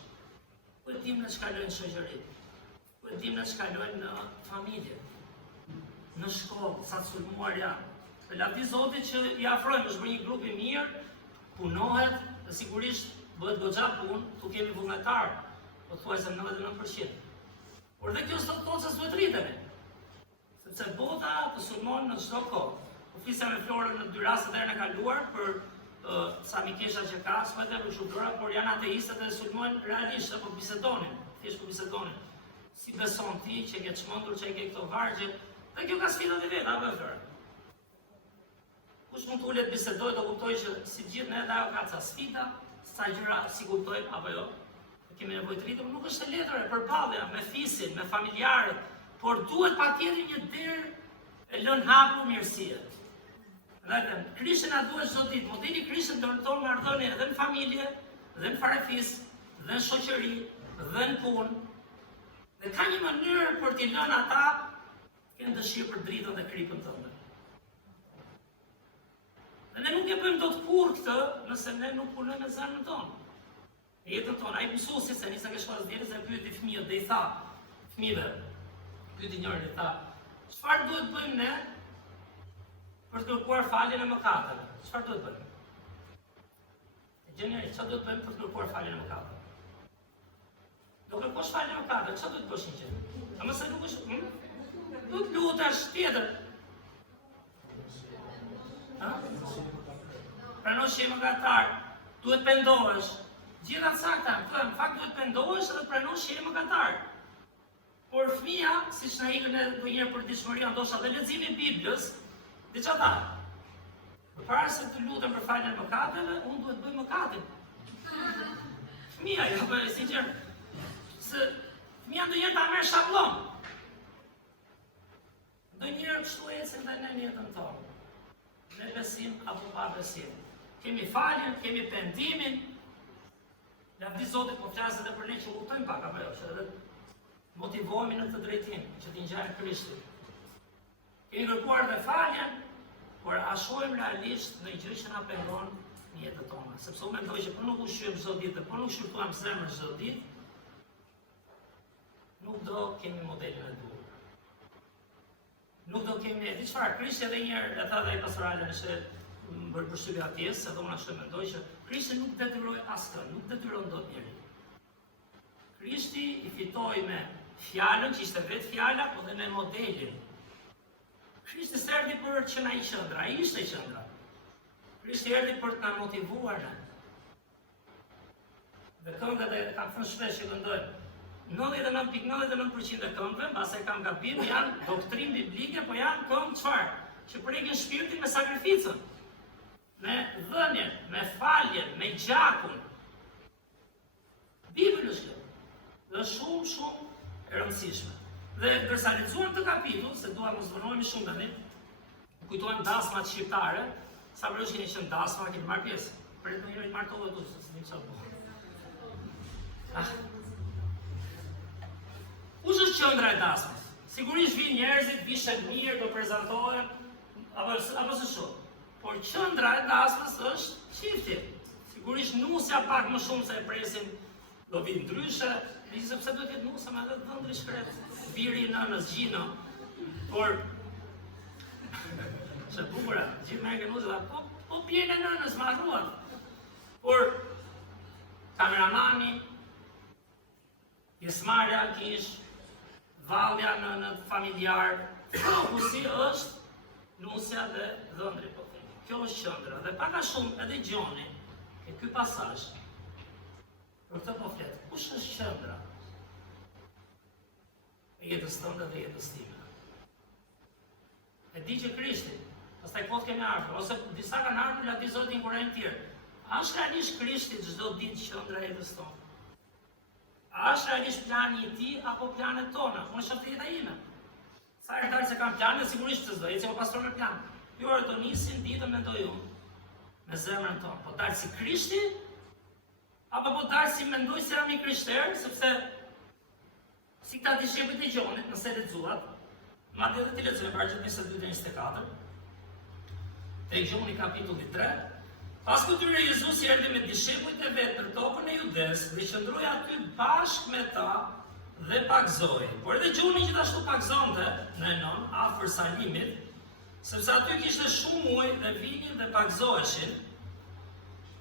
Po e dim në ç'kalojnë në shoqëri. Po e dim në ç'kalojnë në familje. Në shkollë, sa të sulmuar janë. Dhe lavdi Zotit që i afrojmë, është bërë një grup i mirë, punohet, dhe sigurisht bëhet goxha punë, tu kemi vullnetar, po thuajse 99%. Por dhe kjo s'do të thotë se s'duhet rritemi. Sepse bota të sulmon në çdo kohë. Po flisja me Florën në 2 raste herën e kaluar për sa mikesha që ka, s'mete për shudora, por janë ateistët dhe sulmojnë realisht, apo bisedonin, thjesht po bisedonin. Si beson ti që ke çmendur që ke këto vargje, dhe kjo ka sfidat e veta, apo fare. Kush mund të ulet bisedoj do kuptoj që si gjithë ne ajo ka ca sfida, sa gjëra si kuptojmë apo jo. Kemi nevojë të rritur, nuk është e lehtë përballja me fisin, me familjarët, por duhet patjetër një derë e lënë hapur mirësie. Dhe Krishti na duhet çdo ditë, modeli Krishtit ndërton marrëdhënie edhe në familje, edhe në farefis, edhe në shoqëri, edhe në punë. Dhe ka një mënyrë për t'i lënë ata që kanë dëshirë për dritën dhe kripën tënde. Dhe ne nuk e bëjmë dot kurrë këtë nëse ne nuk punojmë me zemrën tonë. Në jetën tonë, ai mësuesi se nisa ke shkollës djerës e pyeti fëmijët dhe i tha fëmijëve, pyeti njërin i tha, çfarë duhet bëjmë ne për të kërkuar faljen e mëkateve? Çfarë duhet bëjmë? E gjeni, çfarë duhet bëjmë për të kërkuar faljen e mëkateve? Do kërkosh faljen e mëkateve, çfarë duhet bësh një gjë? A mëse nuk është, duhet lutesh tjetër. Pranosh që je mëkatar, duhet pendohesh. Gjitha sakta, në fakt duhet pendohesh dhe pranosh që je mëkatar. Por fëmia, siç na ikën edhe ndonjëherë për dishmëria, ndoshta dhe leximi i Biblës, dhe çfarë tha? Përpara se të lutem për faljen e mëkateve, unë duhet bëj mëkatin. Fëmia, jo bëj sinqer, se fëmia ndonjëherë ta merr shabllon. Ndonjëherë kështu ecën dhe ne në jetën tonë. Me besim apo pa besim. Kemi faljen, kemi pendimin. Lavdi Zotit po flasë edhe për ne që kuptojmë pak apo jo, që edhe motivohemi në këtë drejtim, që t'i ngjajmë Krishtin. Kemi kërkuar dhe faljen, por a shohim realisht në gjë që na pengon në jetën tonë. Sepse unë mendoj që po nuk ushqyem çdo ditë, po nuk shqyrtuam zemrën çdo ditë, nuk do kemi modelin e duhur. Nuk do kemi, di çfarë, Krishti edhe një herë e tha dhe ai pastorale në për përshtypje atjes, se unë ashtu mendoj që Krishti nuk detyroi askë, nuk detyron dot njeri. Krishti i fitoi me fjalën, që ishte vetë fjala, po dhe me modelin. Krishti s'erdhi për që na i qëndra, ai ishte qëndra. Krishti erdhi për të na motivuar ne. Dhe këngët e kam thënë shpesh që këndojnë. 99.99% e këngëve, mbase kam gabim, janë doktrinë biblike, po janë këngë çfarë? Që prekin shpirtin me sakrificën, me dhënien, me faljen, me gjakun. Bibël është kjo. Dhe shumë e rëndësishme. Dhe kërsa lexuam të kapitull, se dua mos vonohemi shumë tani, kujtohen dasmat shqiptare, sa vërtetë keni qenë dasma, keni marrë pjesë. Për të njëri martohet tu, se s'di çfarë bëj. Kush është qendra e dasmës? Sigurisht vinë njerëzit, vishën mirë, do prezantohen, apo s'është. Por qendra e dasmës është çifti. Sigurisht nusja pak më shumë se e presin, do vinë ndryshe, sepse duhet jetë nusa me edhe dhëndri shkret, biri nënës gjino, por që bukura, gjithë me e kënuzë, po pjene nënës, ma ruan. Por kameramani, pjesëmarrja kish, vallja në familjar, fokusi është nusja dhe dhëndri, po themi. Kjo është qendra, dhe pak a shumë edhe Gjoni, e ky pasazh, për këtë po flet, kush është qendra e jetës tënde dhe jetës time? E di që Krishti, pastaj kot kemi ardhur, ose disa kanë ardhur la di Zotin kur janë tjerë. A është realisht Krishti çdo ditë qendra e jetës tonë? A është realisht plani i tij apo planet tona? Unë shoh të jeta ime. Sa herë dalë se kam plane, sigurisht të s'do, ecë po pastor me plan. Jo, do nisin ditën mendoj unë me zemrën tonë, po dalë si Krishti apo po dalë si mendoj se jam i krishterë, sepse si këta dishepujt e Gjonit, nëse lexuat, madje edhe ti lexoj para 22-24, te Gjoni kapitulli 3, pas këtyre Jezusi erdhi me dishepujt e vet për tokën e Judes dhe qëndroi aty bashkë me ta dhe pagzoi. Por edhe Gjoni gjithashtu pagzonte në Enon, afër Salimit, sepse aty kishte shumë ujë dhe vinin dhe pagzoheshin,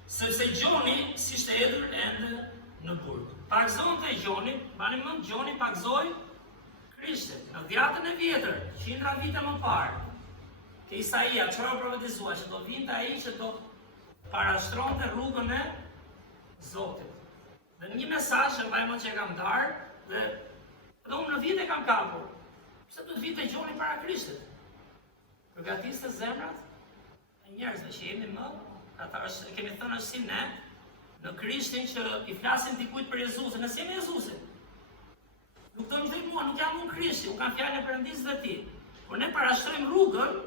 sepse Gjoni s'ishte erdhur ende në burg. Pagzonte Gjoni, bani mend, Gjoni pagzoi Krishtin në dhjatën e vjetër, 100 vite më parë. Ke Isaia, çfarë profetizua që do vinte ai që do parashtronte rrugën e Zotit. Dhe një mesazh që mbajmë që e kam darë, dhe unë në vite kam kapur. Pse do të vite Gjoni para Krishtit? Përgatiste zemrat e njerëzve që jemi më, ata është, kemi thënë është si ne, në Krishtin që i flasim dikujt për Jezusin, nëse jemi Jezusin. Nuk do më thëjt mua, nuk jam unë Krishti, unë kam fjallën e Perëndisë dhe ti. Por ne parashtrojmë rrugën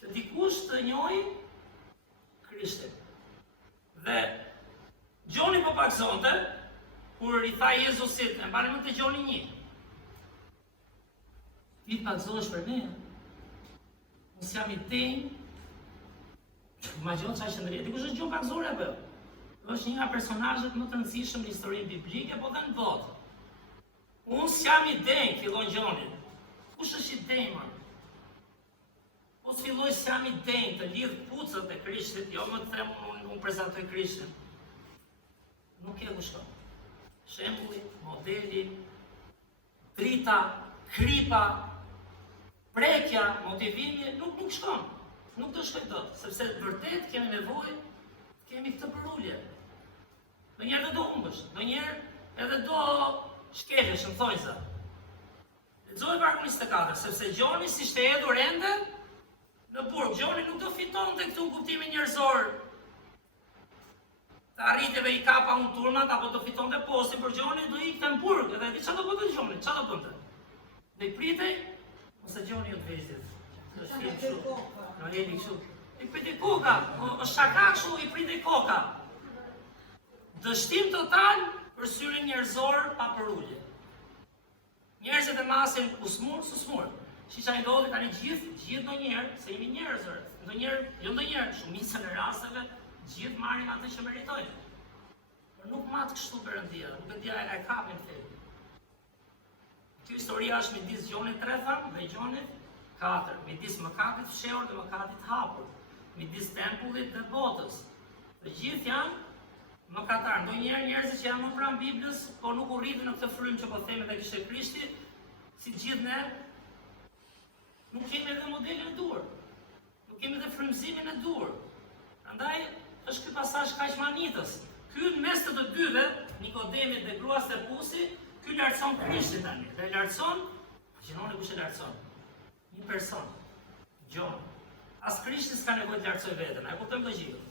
që dikush të njohë Krishtin. Dhe Gjoni po pagzonte, kur i tha Jezusit, e mbani mend te Gjoni 1. Ti pagzohesh për ne? Unë jam i tenj, imagjon çfarë qëndrie. Dikush është Gjon pagzore apo? Është një nga personazhet më të rëndësishëm në historinë biblike, po dhe në botë. Unë jam i denj, fillon Gjoni. Kush është i denj, man? Po filloj jam i denj të lidh pucët e Krishtit, jo më të them unë prezantoj Krishtin. Nuk e kushton. Shembulli, modeli, drita, kripa, prekja, motivimi, nuk shkon. Nuk do shkoj dot, sepse vërtet kemi nevojë, kemi këtë përullje. Ndonjëherë do humbësh, ndonjëherë edhe do shkelesh në thojza. Lexoj vargun 24, sepse Gjoni s'ishte erdhur ende në burg. Gjoni nuk do fitonte këtu kuptimin njerëzor. Të arriteve i kapa unë turmat, apo do fitonte postin, por Gjoni do ikte në burg. Edhe di çfarë do bënte Gjoni, çfarë do bënte? Do i pritej, ose Gjoni ju të vezit. Në jeni kështu. I priti koka, është shaka kështu, i priti koka. Dështim total për syrin njerëzor pa përullje. Njerëzit e masin u smur, su smur. Shisha i ndodhi tani gjithë ndonjëherë, se jemi njerëz, ndonjëherë, shumicën e rasteve, gjithë marrin atë që meritojnë. Por nuk mat kështu Perëndia, nuk e dia e kapin fejnë. Kjo historia është midis Gjonit 3 dhe Gjonit 4, midis mëkatit fshehur dhe mëkatit hapur, midis tempullit dhe botës. Të gjithë janë mëkatar. Ndonjëherë njerëzit që janë më pranë Biblës, po nuk u rritin në këtë frym që po themi te kishte Krishti, si gjithë ne, nuk kemi edhe modelin e dur. Nuk kemi edhe frymëzimin e dur. Prandaj është ky pasazh kaq manitës. Ky në mes të dyve, Nikodemit dhe gruas së Pusi, ky lartëson Krishtin tani. Dhe lartëson, gjinoni kush e lartëson? Një person. Gjon. As Krishti s'ka nevojë të lartësoj veten, e kuptojmë logjikën.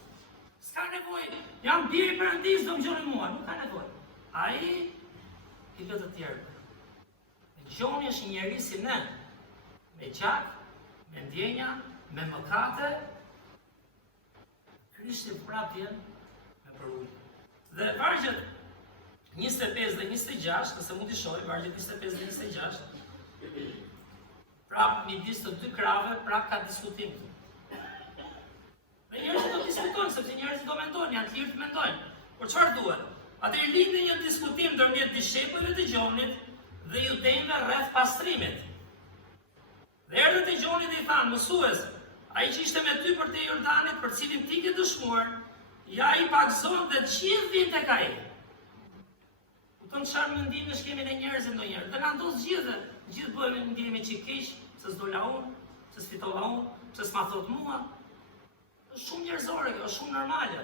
S'ka nevojë. Jam biri Perëndis, do më gjoni mua, nuk ka nevojë. Ai i lë të tjerë. Gjoni është një njerëz si ne, me gjak, me ndjenja, me mëkate. Krishti prapë vjen me për ujë. Dhe vargjet 25 dhe 26, nëse mund t'i shohim, vargjet 25 dhe 26, prapë midis të dy krave, prapë ka diskutim. Dhe njerëzit do diskutojnë, sepse njerëzit do mendojnë, janë të lirë të mendojnë. Por çfarë duhet? Atëherë lindi një diskutim ndërmjet dishepujve të Gjonit dhe judejve rreth pastrimit. Dhe erdhën te Gjoni dhe i thanë, mësues, ai që ishte me ty për te Jordanit, për cilin ti ke dëshmuar, ja i pagzon dhe gjithë vjen tek ai. Kupton çfarë mendimesh kemi ne njerëzit ndonjëherë? Dhe na ndodh gjithë bëhemi ndihemi çik keq, se s'dola unë, se s'fitova unë, se s'ma thot mua. Është shumë njerëzore, kjo është shumë normale.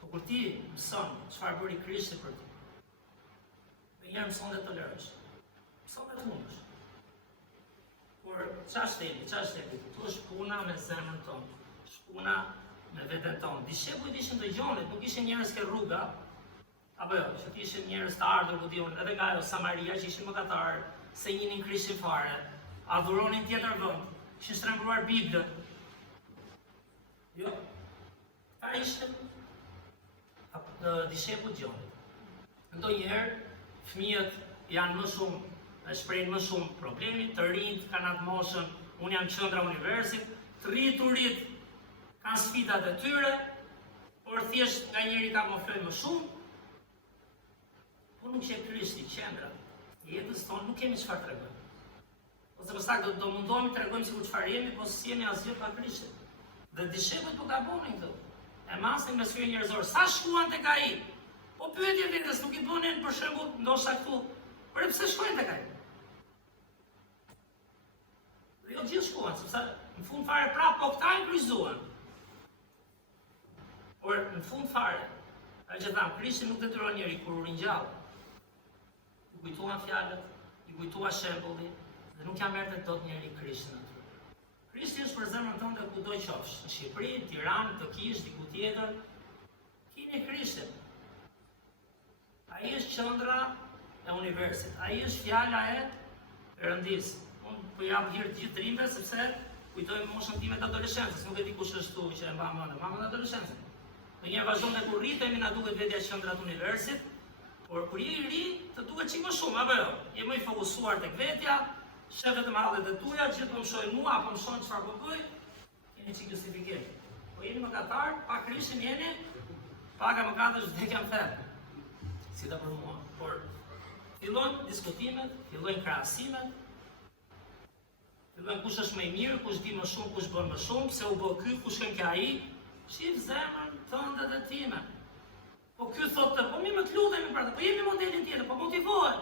Po kur ti mëson çfarë bëri Krishti për ty, dhe njerë mëson dhe të lërësh, mëson dhe të humësh. Por ç'është tepi? Tu është puna me zemrën tonë, është puna me veten tonë. Dishepujt ishin të Gjonit, nuk ishin njerëz ke rruga, apo jo, që ishin njerëz të ardhur, ku diun, edhe nga ajo Samaria që ishin mëkatarë, se njinin Krishtin fare, adhuronin tjetër vend, ishin shtrembruar Biblën. Jo. Ata ishin dishepujt të Gjonit. Ndonjëherë fëmijët janë më shumë, shprehin më shumë problemi, të rinjt kanë atë moshën, unë jam qendra universit, të rriturit kanë sfidat e tyre, por thjesht nga njëri ka më ofrojë më shumë, por nuk që Krishti qendra. Jetës tonë nuk kemi çfarë tregojmë. Ose për saktë do mundohemi të tregojmë sikur çfarë jemi, po s'jemi asgjë pa Krishtin. Dhe dishepujt po gabonin këtu. E masin me sfirë njerëzor. Sa shkuan tek ai? Po pyetje vetes, nuk i bënin për shembull ndoshta këtu. Por pse shkojnë tek ai? Dhe jo gjithë shkuan, sepse në fund fare prapë po këta i kryqëzuan. Por në fund fare, ajo që thamë, Krishti nuk detyron njeri kur u ringjall. I kujtuan fjalët, i kujtua shembulli, dhe nuk ja merrte dot njeri Krishtin aty. Krishti është për zemrën tënde kudo qofsh, në Shqipëri, në Tiranë, të Kish, diku tjetër. Keni Krishtin. Ai është qendra e universit. Ai është fjala e Perëndis. Unë po jam hir gjithë trimve sepse kujtoj moshën time të adoleshencës. Nuk e di kush është këtu që e mba mendën. Mama të adoleshencës. Ndonjëherë vazhdon të kur rritemi na duket vetja qendra e universit, por kur je i ri, të duket çik më shumë, apo jo? Je më i fokusuar tek vetja, shef vetëm hallet e tuaja, gjithë po më shohin mua, apo më shohin çfarë po bëj, jeni çik justifikim. Po jeni mëkatar, pa Krishtin jeni, paga mëkatësh vdekja në ferr. Si ta për mua, por fillojnë diskutimet, fillojnë krahasimet, fillojnë kush është më i mirë, kush di më shumë, kush bën më shumë, pse u bë ky, kush kanë ka ai. Shif zemrën tënde dhe time. Po ky thotë, po mi më të lutemi për atë, po jemi modelin tjetër, po motivohet.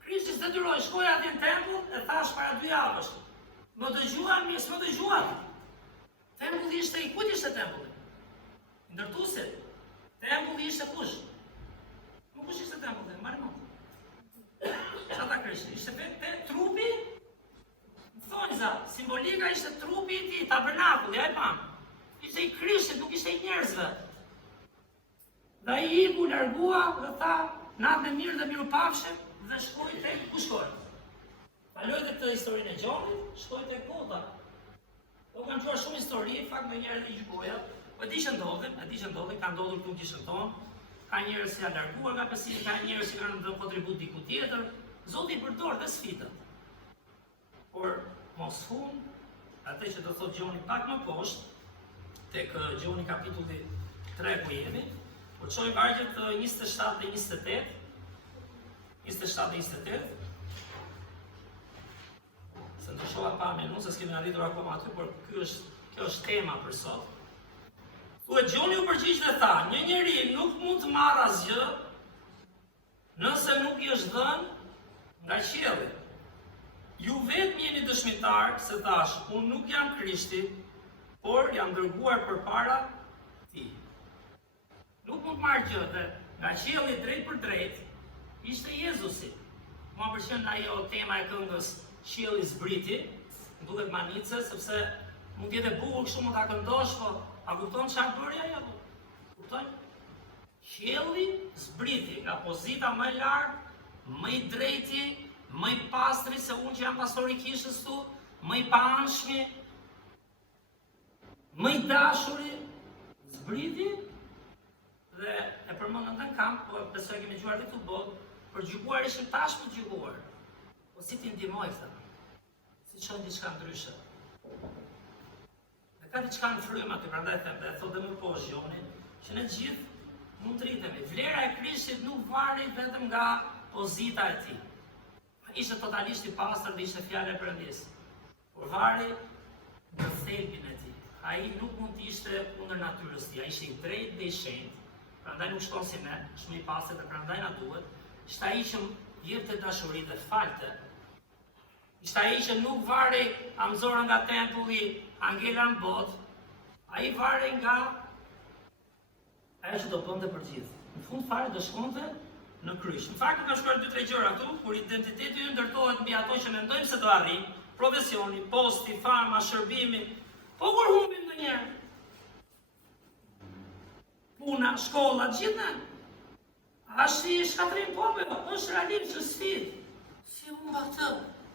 Krishti detyroi, shkoi atje në tempull e thash para 2 javësh. Më dëgjuan, mirë, s'më dëgjuan. Tempulli ishte i kujt ishte tempulli? Ndërtuesit. Tempulli ishte kush? Nuk kush ishte tempulli, marrë mend. Çfarë Krishti? Ishte vetë trupi. Thonjza, simbolika ishte trupi i tij, tabernakulli, ai pam. Ishte i Krishtit, nuk ishte i njerëzve. Dhe ai iku, largua dhe tha, natë e mirë dhe mirupafshim, dhe shkoi tek ku shkoi. Kaloi tek këtë historinë e Gjonit, shkoi tek bota. Po kanë thënë shumë histori, fakt ndonjëherë i gjykoja, po e di që ndodhin, ka ndodhur këtu në kishën tonë, ka njerëz që janë larguar nga besimi, ka njerëz që kanë dhënë kontribut diku tjetër. Zoti i përdor dhe sfidat. Por mos fund, atë që do thotë Gjoni pak më poshtë, tek Gjoni kapitulli 3 ku jemi, por çojmë vargjet 27 dhe 28. 27 dhe 28. Se ndryshova pamjen, se s'kemi arritur akoma aty, por kjo është tema për sot. Thuhet Gjoni u përgjigj dhe tha, një njeri nuk mund të marrë asgjë nëse nuk i është dhënë nga qielli. Ju vetëm jeni dëshmitar se thash, unë nuk jam Krishti, por jam dërguar përpara tij. Nuk mund të marrë gjë dhe nga qielli drejt për drejt ishte Jezusi. Mua pëlqen ajo tema e këngës Qielli zbriti, më duket manice, sepse mund të jetë bukur kështu mund ta këndosh, po a kupton çfarë bëri ajo? Kupton? Qielli zbriti nga pozita më e lartë, më i drejti, më i pastri se unë që jam pastori i kishës tu, më i paanshmi, më i dashuri, zbriti dhe e përmendën në kamp, po besoj kemi dëgjuar këtu botë, për gjykuar ishim tashmë të gjykuar. Po si ti ndihmoj këtë? Si çon diçka ndryshe? Ka diçka në frym aty, prandaj them, dhe thotë më poshtë Gjoni, që ne gjithë mund të rritemi. Vlera e Krishtit nuk varet vetëm nga pozita e tij. Ishte totalisht i pastër dhe ishte fjalë e Perëndis. Por varet nga thelbin e tij. Ai nuk mund të ishte kundër natyrës tij, ai ishte i drejtë dhe i shenjtë. Prandaj nuk shkon si ne, shumë i pastër dhe prandaj na duhet. Ishte ai që jepte dashuri dhe falte. Ishte ai që nuk varej amzora nga tempulli, angela në botë, ai varej nga ajo që do bënte për gjithë. Në fund fare do shkonte në kryq. Në fakt ka shkuar 2-3 gjëra këtu, kur identiteti ynë ndërtohet mbi ato që mendojmë se do arrijmë, profesioni, posti, fama, shërbimi, po kur humbim ndonjëherë. Puna, shkolla, gjithë ne. Ashtë i shkatrim pobe, është realisht që sfidë. Si humba këtë,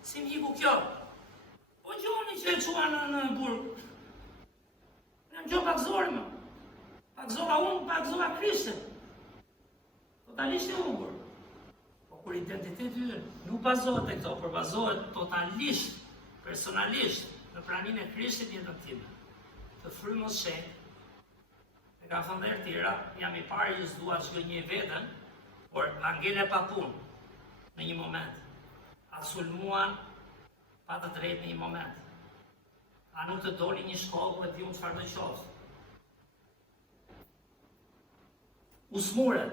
si mjiku kjo. Po Gjoni që e qua në burg. Në gjo pak zori më. Pak zora unë, pak zora Krishtin. Totalisht e humbur. Po kur identiteti ynë nuk bazohet e këto, por bazohet totalisht, personalisht, në praninë e Krishtit jetën time. Të frymës shenjtë. E ka thënë dhe tjera, jam i pari që s'dua të zhgënjej veten, por angele pa punë në një moment. A sulmuan pa të drejtë në një moment. A nuk të doli një shkollë dhe di unë çfarë do qoftë. Usmure,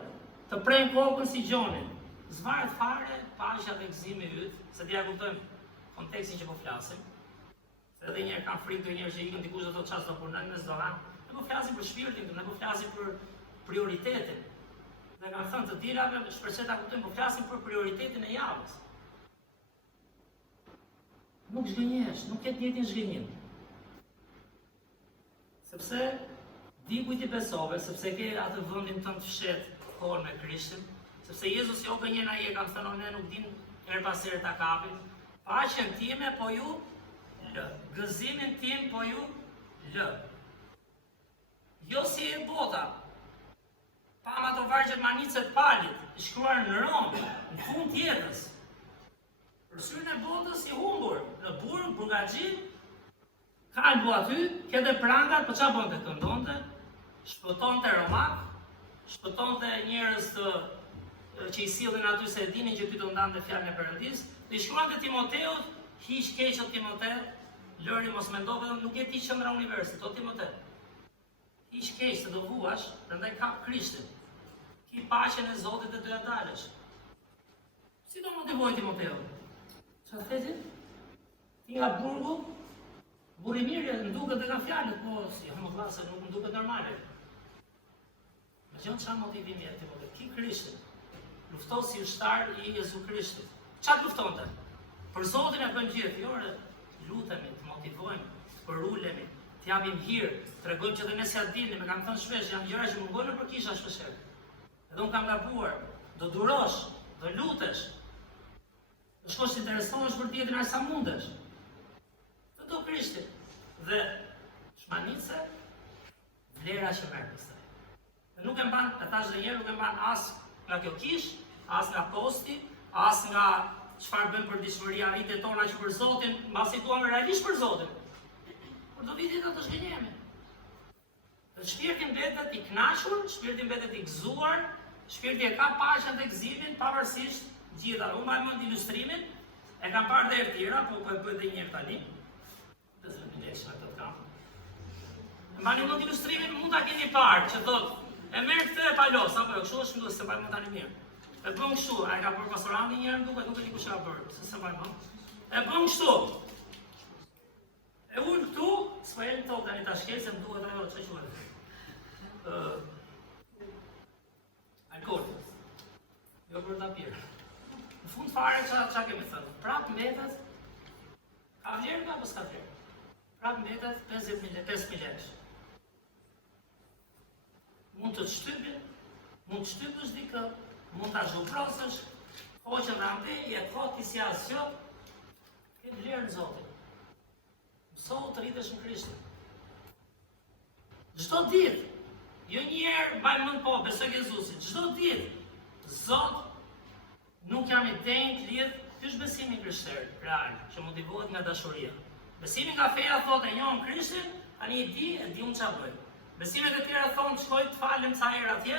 të prejnë kokën si Gjonin. Zvaret fare paqja dhe gëzimi yt, se t'ja kuptojmë kontekstin që po flasim. Se edhe njerë kanë frikë, dhe njerë që ikën dikush do të çast do punojnë me zoran. Ne po flasim për shpirtin, ne po flasim për prioritetin. Dhe kanë thënë të tjerave, shpresoj ta kuptojmë, po flasim për prioritetin e javës. Nuk zhgënjesh, nuk ketë njëtin zhgënjim. Sepse dikujt i besove, sepse ke atë vendin tënd të fshet kohën me Krishtin, sepse Jezusi o gënjen ai e kanë thënë ne nuk din her pas here ta kapim. Paqen time po ju lë, gëzimin tim po ju lë. Jo si e bota. Pam ato vargjet manicet palit, i shkruar në Rom, në fund të jetës. Për syrin e botës i humbur, në burg, burgaxhi, kalbu aty, kete prangat, për qa bënte këndonte, shpëtonte romak, shpëtonte njerëz që i sillnin aty se e dinin që ky do ndante fjalën e Perëndis, dhe i shkruante Timoteut, hiq keq o Timoteu, lëri mos mendove, nuk je ti qendra e universit, o Timoteu. Hiq keq se do vuash, prandaj kap Krishtin. Ki paqen e Zotit dhe do ja dalësh. Si do motivoj Timoteu? Çfarë thezi? Ti nga burgu, burri mirë, më duket dhe nga fjalët, po si më vllase nuk më duket normale. Më gjon çfarë motivimi e Timoteu? Ki Krishtin. Lufto si ushtar i Jezu Krishtit. Çfarë luftonte? Për Zotin e bën gjithë, jo, lutemi, të motivojmë, të përulemi, të japim hir, tregojmë që dhe ne si ja dilnim, më kanë thënë shpesh, janë gjëra që mungojnë për kisha shpeshherë. Edhe unë kam gabuar, do durosh, do lutesh. Do shkosh të interesohesh për tjetrin aq sa mundesh. Të do Krishti. Dhe shmanice, vlera që merr pastaj. Dhe nuk e e mban, e thash edhe një herë, nuk e mban as nga kjo kish, as nga posti, as nga çfarë bën për dishmëria rritet tona që për Zotin, mbasi duam realisht për Zotin. Por do vitet të zgjenjemi. Shpirti mbetet i kënaqur, shpirti mbetet i gëzuar, shpirti e ka paqen dhe gëzimin pavarësisht gjitha. Unë mbaj mend ilustrimin, e kam parë dhe herë tjera, po e bëj edhe një herë tani. Të zëvendësh me këtë kam. Mbani mend ilustrimin, mund ta keni parë, që thotë, e merr këtë e palos, apo kështu është ndosë se mbaj mend tani mirë. E bën kështu, ai ka bërë pastoranti një herë, duket nuk e di kush e ka bërë, se mbaj mend. E bën kështu. E unë këtu, s'po jeni tokë tani ta shkel se më duhet ajo ç'e quhet. Alkohol. Jo për ta pirë. Në fund fare ç'a kemi thënë? Prap mbetet ka vlerë apo s'ka vlerë? Prap mbetet 5.000 lekë. Mund të shtypin, mund të shtypësh dikë, mund ta zhuprosësh, hoqën rande, e thot ti si asgjë, ke vlerë në Zotin. Mëso të rritesh në Krishtin. Çdo ditë, jo një herë mbaj mend po, besoj Jezusit, çdo ditë, Zot, nuk jam i denjë lidh, ky është besimi krishterë, real, që motivohet nga dashuria. Besimi nga feja thotë e njohim Krishtin, tani e di unë ç'a bëj. Besimet e tjera thonë shkoj të falem ca herë atje,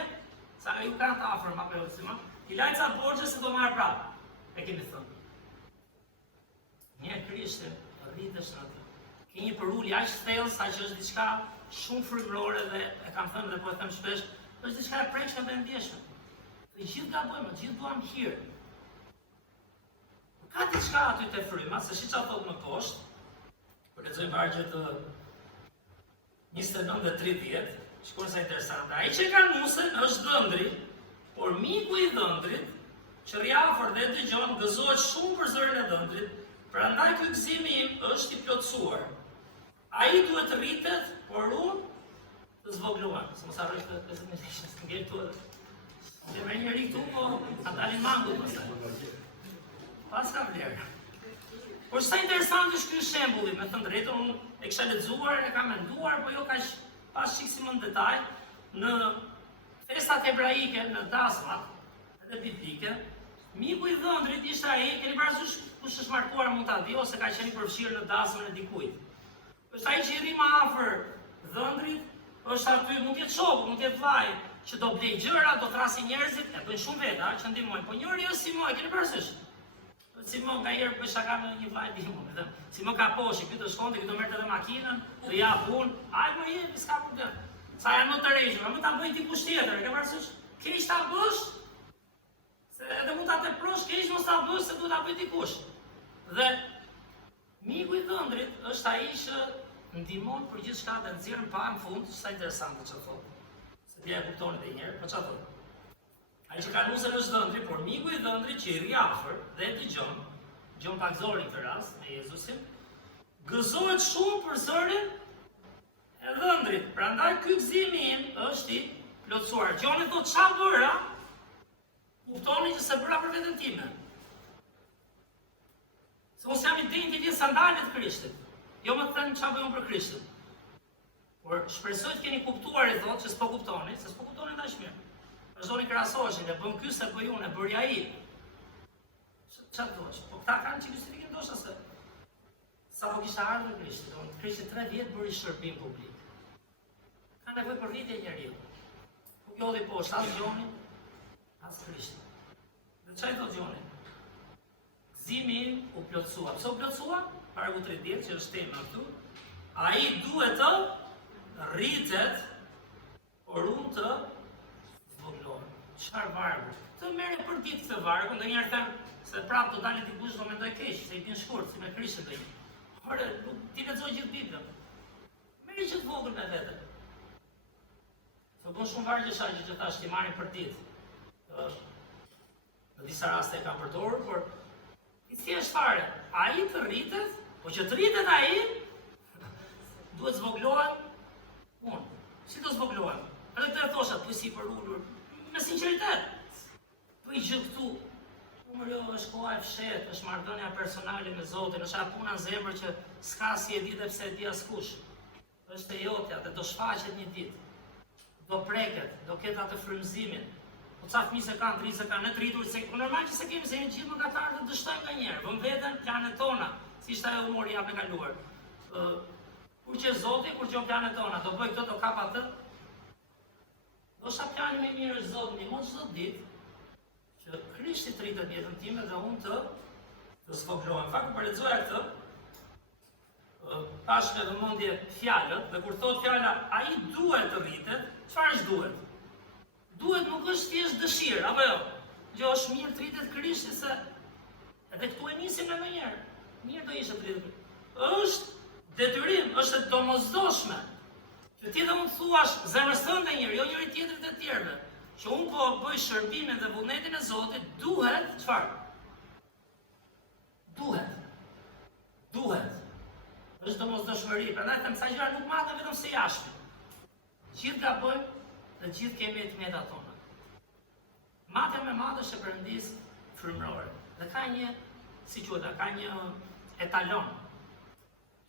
sa ju kanë të afër apo jo, si më. I laj ca borxhe se do marr prapë. E kemi thënë. Një Krishtin rritesh në atë. Ke një përulje aq thellë sa që është diçka shumë frymërore dhe e kam thënë dhe po e them shpesh, është diçka e prekshme dhe e ndjeshme. Të gjithë gabojmë, të gjithë duam hir. Ka diçka aty te fryma, se si çfarë thot më poshtë. Kur lexoj vargjet të 29 dhe 30, shkon sa interesante. Ai që ka nusën është dhëndri, por miku i dhëndrit, që rriafër dhe dëgjon, gëzohet shumë për zërin e dhëndrit, prandaj ky gëzimi im është i plotësuar. Ai duhet të rritet, por unë të zvogluar. Se mos harroj të të ngel këtu. Dhe me njëri këtu, po ta dalin mangut pastaj. Pas ka vlerë. Por sa interesant është ky shembulli, me thënë drejtën, unë e kisha lexuar, e kam menduar, po jo kaq pas shik si më në detaj, në festat hebraike, në dasmat, edhe biblike, miku i dhëndrit ishte ai, keni parasysh kush është martuar mund ta di ose ka qenë i përfshirë në dasmën e dikujt. Është ai që i rri më afër dhëndrit, është aty, mund të jetë shoku, mund të jetë vllai, që do blej gjëra, do trasi njerëzit, e bëjnë shumë veta, që ndihmojnë, po njëri është si më, keni parasysh? Simon nga herë për shaka me një vllaj ndihmon. Simon ka poshtë, ky do shkonte, ky do merrte edhe makinën, do ja punë. Ai më jep, s'ka problem. Sa janë më të rrejshme, më ta bëj dikush tjetër, e ke parasysh? Keq ta bësh, se edhe mund ta teprosh, keq mos ta bësh se duhet ta bëj dikush. Dhe miku i dhëndrit është ai që ndihmon për gjithçka të nxjerrën pa në fund, sa interesante çfarë thotë. Se ti e kuptoni edhe një herë, po çfarë thotë? Ai që ka nusën është dhëndri, por miku i dhëndrit që i rri afër dhe dëgjon pak zorin këtë rast me Jezusin, gëzohet shumë për zërin e dhëndrit. Prandaj ky gëzimi im është i plotësuar. Gjoni thotë çfarë bëra? Kuptoni që se bëra për veten time. Se unë jam i denjë të lidh sandalet të Krishtit. Jo më thënë çfarë bëjmë për Krishtin. Por shpresoj të keni kuptuar e thotë që s'po kuptoni, se s'po kuptoni dash mirë. Vazhdoni krahasoshin, e bën ky se bëj unë, e bëri ai. Çfarë thosh? Po këta kanë që justifikim ndoshta se sa po kisha ardhur në Krishtin, do Krishti 3 vjet bëri shërbim publik. Ka nevojë për rritje njeriu. Po jolli poshtë as Gjoni, as Krishti. Dhe çfarë thotë Gjoni? Gëzimi im u plotësua. Pse u plotësua? Paragu 30 që është tema këtu. Ai duhet të rritet, por unë të zvoglohem. Çfarë vargu? Të merre për ditë këtë vargu, ndonjëherë them se prapë do dalë dikush do mendoj keq, se i bin shkurt, si me Krishtin do i. Por ti lexoj gjithë Biblën. Merri që të vogël me vete. Të bën shumë vargje shaqe që thash ti marrin për ditë. Në disa raste e kam përdorur, por i thjesht fare. Ai të rritet, po që të rritet ai, duhet zvoglohen unë. Si do zvoglohem? Edhe të thosha, po si për ullur, me sinqeritet. Po i gjë këtu, jo, është koha e fshet, është marrëdhënia personale me Zotin, është ajo puna në zemër që s'ka si e di dhe pse e di askush. Është e jotja dhe do shfaqet një ditë. do preket, do ketë atë frymëzimin. Po ca fëmijë se kanë, 30 kanë, në të rritur, se normal që se kemi, se jemi gjithë më gatarë të dështojmë nga njerë, vëm veten planet tona, si ishte ajo humori javën e kaluar. Kur që Zoti, kur që planet tona, do bëj këtë, do kap atë, do shta plani me mirë është Zotë, një mund çdo ditë, që Krishti të rritet jetën time dhe unë të zvoglohem. Fakt, për lexoja këtë, pash me vëmendje fjalët, dhe kur thot fjala ai duhet të rritet, çfarë është duhet? Duhet nuk është thjesht dëshirë, apo jo? Jo, është mirë të rritet Krishti, se edhe këtu e nisim në njëherë. Mirë do ishte të rritet. Është detyrim, është e domosdoshme. Që ti dhe unë thuash zemrës tënde njëri, jo njëri tjetrit të tjerëve, që unë po bëj shërbimin dhe vullnetin e Zotit, duhet, çfarë? Duhet. Është domosdoshmëri, prandaj them sa gjëra nuk maten vetëm se jashtë. Gjithë gabojmë dhe gjithë kemi tmeta tona. Maten me madhe është e Perëndis frymërore. Dhe ka një, si quhet, ka një etalon,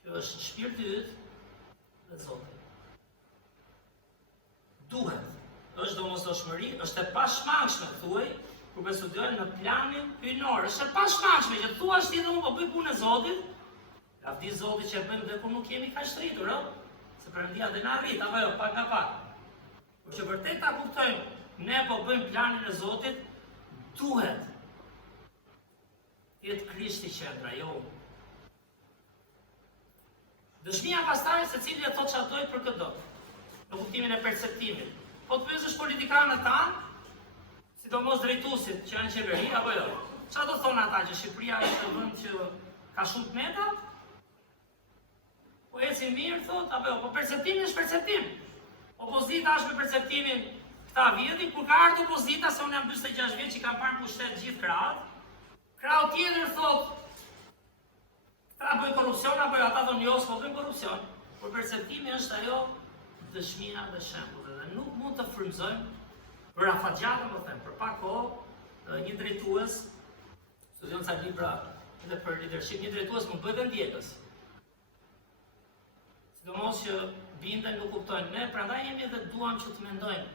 që është shpirti yt dhe Zoti. Duhet. Është domosdoshmëri, është e pashmangshme, thuaj, kur be studiojnë në planin hyjnor. Është e pashmangshme që thuash ti dhe unë po bëj punën e Zotit, lavdi Zotit që e bëjmë dhe kur nuk jemi kaq të rritur, se Perëndia dhe na rrit, apo jo, pak nga pak. Por që vërtet ta kuptojmë, ne po bëjmë planin e Zotit, duhet jetë Krishti qendra, jo unë. Dëshmia pastaj se cili e thot çfarë dojë për këtë do, në kuptimin e perceptimit. Po të pyesësh politikanët tanë, sidomos drejtuesit që janë qeveri, apo jo? Çfarë do thonë ata që Shqipëria është vend që ka shumë tmeta? Po eci mirë, thot, apo jo? Po perceptimi është perceptim. Opozita është me perceptimin këta vjeti, kur ka ardhur opozita, se unë jam 46 vjeç që kam parë pushtet gjithë krahët. Krau tjetër thot, këta bëjnë korrupsion, apo jo? Ata thonë jo, s'po bëjnë korrupsion. Por perceptimi është ajo dëshmia dhe shembulli, dhe nuk mund të frymëzojmë për afatgjatën, po them, për pak kohë, një drejtues, studion ca libra edhe për leadership, një drejtues më bëj dhe ndjekës. Sidomos që binden nuk kuptojnë ne, prandaj jemi edhe duam që të mendojmë.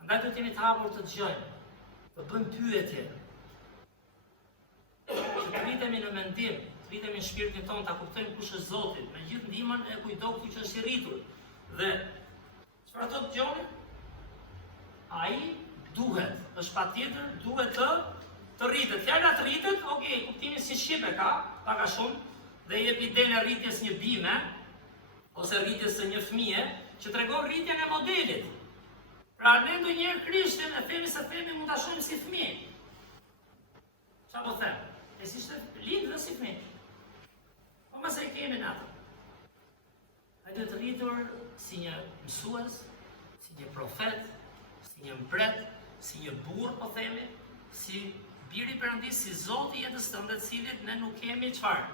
Prandaj duhet jemi të hapur të dëgjojmë, të bëjmë pyetje. Që të rritemi në mendim, të rritemi në shpirtin tonë, ta kuptojmë kush është Zoti, me gjithë ndihmën e kujdo ku që është i rritur. Dhe çfarë thot Gjoni? Ai duhet, është patjetër, duhet të rritet. Fjala të rritet, okay, kuptimi si shqipe ka, pak a shumë, dhe jep idenë e rritjes një bime, ose rritjes së një fëmije, që tregon rritjen e modelit. Pra ne ndonjëherë Krishtin e themi se themi mund ta shohim si fëmijë. Çfarë po them? E si ishte lind dhe si fëmijë. Po mëse kemi në atë. Ai duhet rritur si një mësues, si një profet, si një mbret, si një burr, po themi, si biri i Perëndis, si Zoti i jetës tënde, të cilit ne nuk kemi çfarë.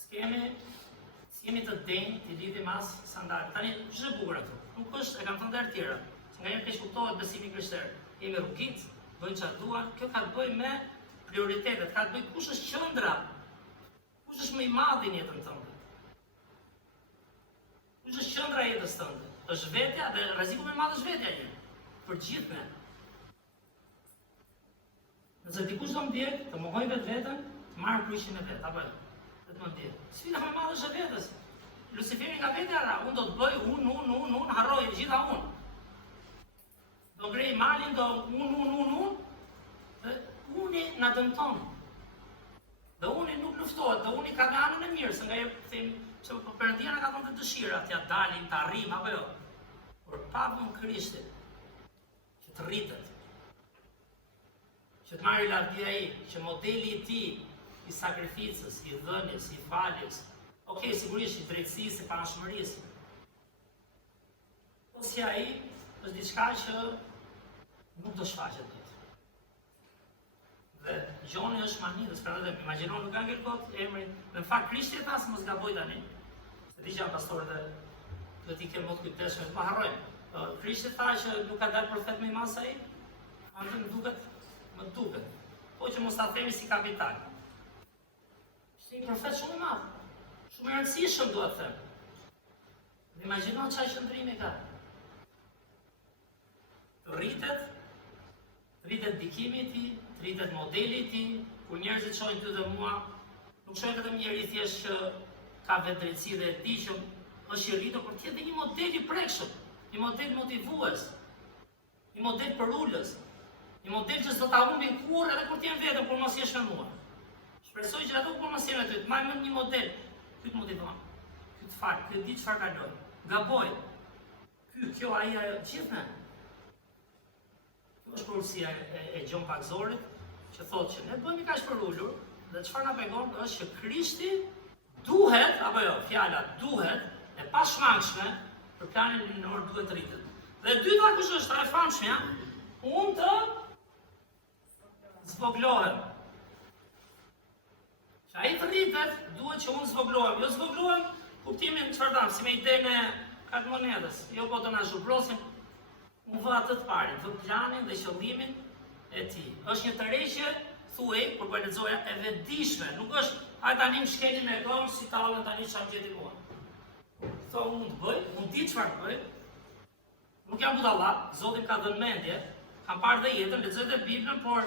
S'kemi të denjë, të lidhim as sandal. Tani ç'është bukur ato? Nuk është, e kam thënë edhe tjera. Nga jemi keq kuptohet besimi krishterë. Jemi rrugit, bëjnë çfarë duan, kjo ka të bëjë me prioritetet, ka të bëjë kush është qendra, kush është më i madh në jetën tënde. Kush është qendra e jetës tënde? Është vetja dhe rreziku më i madh është vetja një. Për gjithë ne. Nëse dikush do ndjek, të mohojë vetveten, të marrë kryqin e vet, apo të më ndjek. Sfida më e madhe është e vetes. Luciferi nga vetja ra, unë do të bëj, unë, harroj gjitha unë. Do ngrej malin, do unë, dhe uni na dëmton. Dhe uni nuk luftohet, dhe uni ka nga anën e mirë, se nga e themi, që Perëndia na ka dhënë të dëshira, t'ja dalim, të arrim, apo jo. Por pavën Krishtit, që të rritet, që të marrë lavdia ai, që modeli i tij i sakrificës, i dhënies, i faljes, okay, sigurisht i drejtësisë, i panashmërisë. Po si ai është diçka që nuk do shfaqet dot. Dhe Gjoni është manidës, pra dhe imagjino nuk ka ngel kot emrin, dhe në fakt Krishti e tha se mos gaboj tani. Se di që janë pastorët e do t'i kemë mot kujteshme, të më harrojnë. Krishti tha që nuk ka dalë profet më i madh se ai, andë më duket. Po që mos ta themi si kapital. Ishte një profet shumë i madh, shumë i rëndësishëm duhet të them. Dhe imagjino çfarë qëndrimi ka. të rritet dikimi i tij, të rritet modeli i tij, kur njerëzit shohin ty dhe mua, nuk shohin vetëm njëri thjesht që ka vetëdrejtësi dhe e di që është i rritur, por të jetë një model i prekshëm, një model motivues, një model përulës, një model që s'do ta humbin kurrë edhe kur të jenë vetëm, kur mos jesh me mua. Shpresoj që ato kur mos jenë aty, të marrë një model, ky të motivon, ky të fal, ky di çfarë kaloj, gaboj, kjo ai gjithë ne. Kjo është përulësia e Gjon Pakzorit, që thotë që ne bëhemi kaq përulur, dhe çfarë na pengon është që Krishti duhet, apo jo, fjala duhet, e pashmangshme, për planin linor duhet të rritet. Dhe dyta kush është e famshmja, unë të zvoglohem. Që ai të rritet, duhet që unë zvoglohem. Jo zvoglohem, kuptimin çfarë dam, si me idenë e kartmonedës. Jo po të na zhubrosim, unë vë atë të parin, vë planin dhe qëllimin e tij. Është një tërheqje, thuaj, kur po lexoja, e vetëdijshme. Nuk është, hajde tani më shkelin me gëm si tallën tani çfarë gjeti mua. Tho unë të bëj, unë di çfarë bëj. Nuk jam budalla, Zoti më ka dhënë mendje, kam parë dhe jetën, lexoj dhe Biblën, por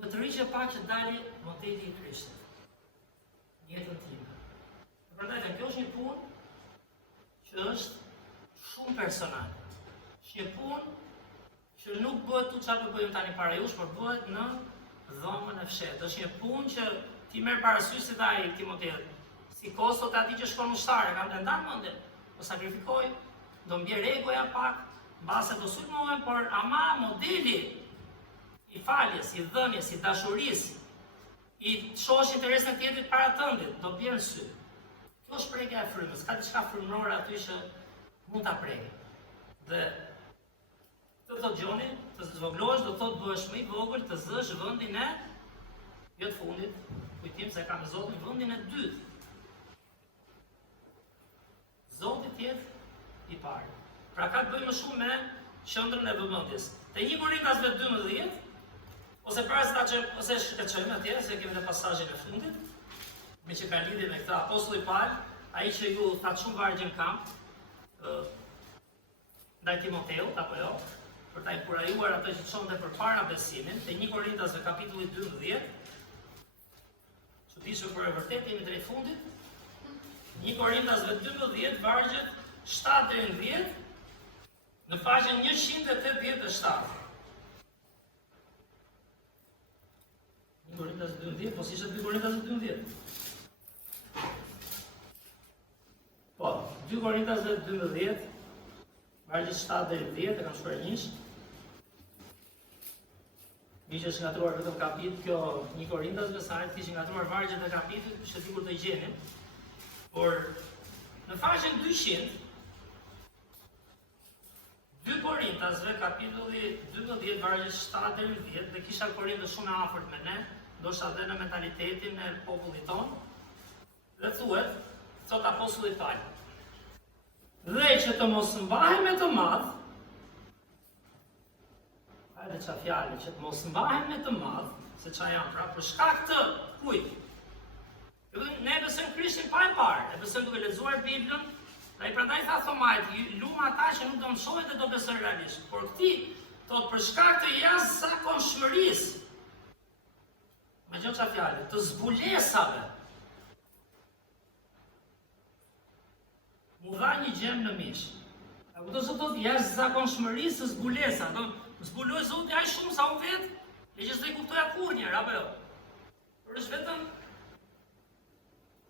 më të rriqe pak që dali modeli i Krishtit. Jetën time. Prandaj kjo është një punë që është shumë personale. Është një punë që nuk bëhet tu çfarë bëjmë tani para jush, por bëhet në dhomën e fshehtë. Është një punë që ti merr parasysh si ai Timoteu. Si kostot e atij që shkon në ushtarë, kam të ndan mendjen, do sakrifikoj, do mbjer egoja pak, mbase do sulmohem, por ama modeli i faljes, i dhënies, i dashurisë, i shohësh interesin e tjetrit para tëndit, do bjerë në sy. Kjo është prekja e frymës, ka diçka frymërore aty që mund ta prekë. Dhe të thotë Gjoni, të zvoglohesh, do thotë bëhesh më i vogël, të zësh vendin e jo të fundit, kujtim se ka me Zotin vendin e dytë. Zoti tjetë i parë. Pra ka të bëjmë shumë me qëndrën e vëmendjes. Te 1 Korintasve 12, ose para se ta çojmë, ose e çojmë atje, se kemi në pasazhin e fundit, me që ka lidhje me këtë apostulli Paul, ai që ju tha shumë vargje në kamp, ndaj Timoteut, apo jo, për ta inkurajuar atë që çonte përpara besimin, te 1 Korintasve kapitulli 12, çuditshëm për e vërtetë jemi drejt fundit. 1 Korintasve 12, vargjet 7 deri në 10, në faqen 187. 1 Korintasve 12, po si ishte 2 Korintasve 12? Po, 2 Korintasve 12, vargjet 7 deri në 10, e kam shkruar njësh. Mi që është ngatruar vetëm kapit, kjo 1 Korintasve, sa ajtë kishë ngatruar vargjet e kapitit, që dikur të gjenim. Por, në faqen 200, 2 Korintasve, kapitulli 12, vargjet 7 deri në 10, dhe kisha Korintës shumë e afërt me ne, ndoshta edhe në mentalitetin e popullit tonë, dhe thuhet, thot apostulli Paul, dhe që të mos mbahem me të madh, hajde qa fjale, që të mos mbahem me të madh, se qa janë, pra për shkak të kujt. Ne besojmë Krishtin pa e parë, ne besojmë duke lexuar Biblën, dhe i prandaj tha Thomait, lumë ata që nuk do më shohin dhe do besojnë realisht. Por këti, thot për shkak të jashtëzakonshmërisë, me gjë qa fjale, të zbulesave, mu dha një gjem në mish. A ku do të thotë jashtëzakonshmërisë të zbulesa, do zbuloj Zoti aq shumë sa unë vetë, e që s'do i kuptoja kurrnjëherë, apo jo? Por është vetëm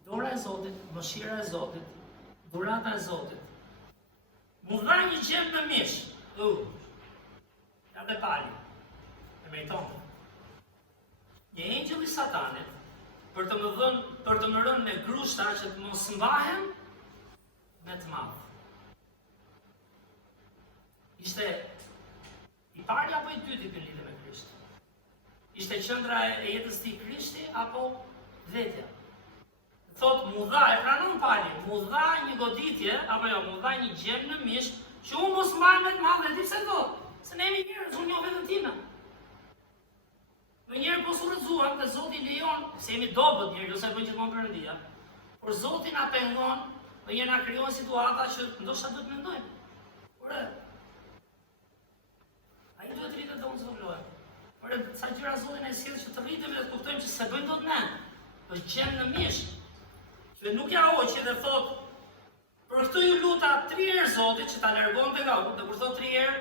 dora e Zotit, mëshira e Zotit, dhurata e Zotit. Mu dha një gjem në mish. Ja dhe pali. E meriton. Një engjëll i Satanit për të më rënë me grushta që të mos mbahem me të madh. Ishte i pari apo i dyti për lidhje me Krisht? Ishte qendra e jetës tij Krishti apo vetja? Thot, mu dha, e pranon Pali, mu dha një goditje, apo jo, mu dha një gjem në mish, që unë mos mbahem me të madh, e di pse do? Se ne jemi njerëz, unë njoh vetëm time. Në njerë po surrëzuam dhe Zoti lejon, se jemi dobët njerëz, ose bëjnë gjithmonë Perëndia, por Zoti na pengon, dhe njerë na krijon situata që ndoshta do të mendojmë. Por dhe unë zvoglohem. Por sa gjëra Zotin e sjell që të rritemi dhe të kuptojmë që se bëjmë dot ne. Është qenë në mish. Që nuk ja hoqi dhe thot, për këtë ju luta 3 herë Zotit që ta largonte nga unë, dhe kur thot 3 herë,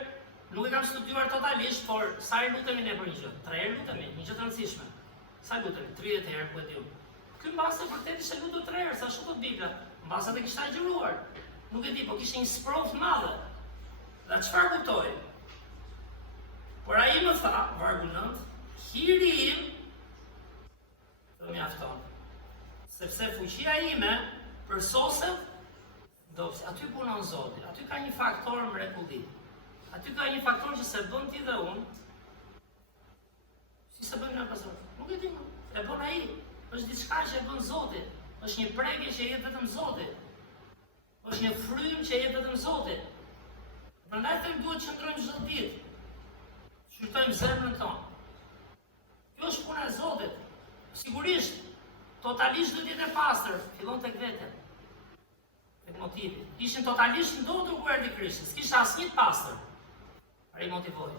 nuk e kam studiuar totalisht, por sa herë lutemi ne për një gjë? 3 herë lutemi, një gjë të rëndësishme. Sa lutemi? 30 herë, ku e di unë. Ky mbase vërtet ishte lutur 3 herë, sa ashtu thot Bibla. Mbase të kishte agjëruar. Nuk e di, po kishte një sprov të madhe. Dhe çfarë kuptoi? Por ai më tha, vargu 9, hiri im të mjafton. Sepse fuqia ime përsoset dopsi. Aty punon Zoti, aty ka një faktor mrekulli. Aty ka një faktor që se bën ti dhe unë. Si se bëjmë në pasor? Nuk e di më. E bën ai. Është diçka që e bën Zoti. Është një prekje që jep vetëm Zoti. Është një frym që jep vetëm Zoti. Prandaj them duhet të qëndrojmë çdo ditë. Shqyrtojmë zemrën tonë. Kjo është puna e Zotit. Sigurisht, totalisht duhet jetë e pastër, fillon tek vetja. Tek motivi. Ishin totalisht ndotur kur erdhi Krishti, s'kishte asnjë të pastër. Ai motivoi.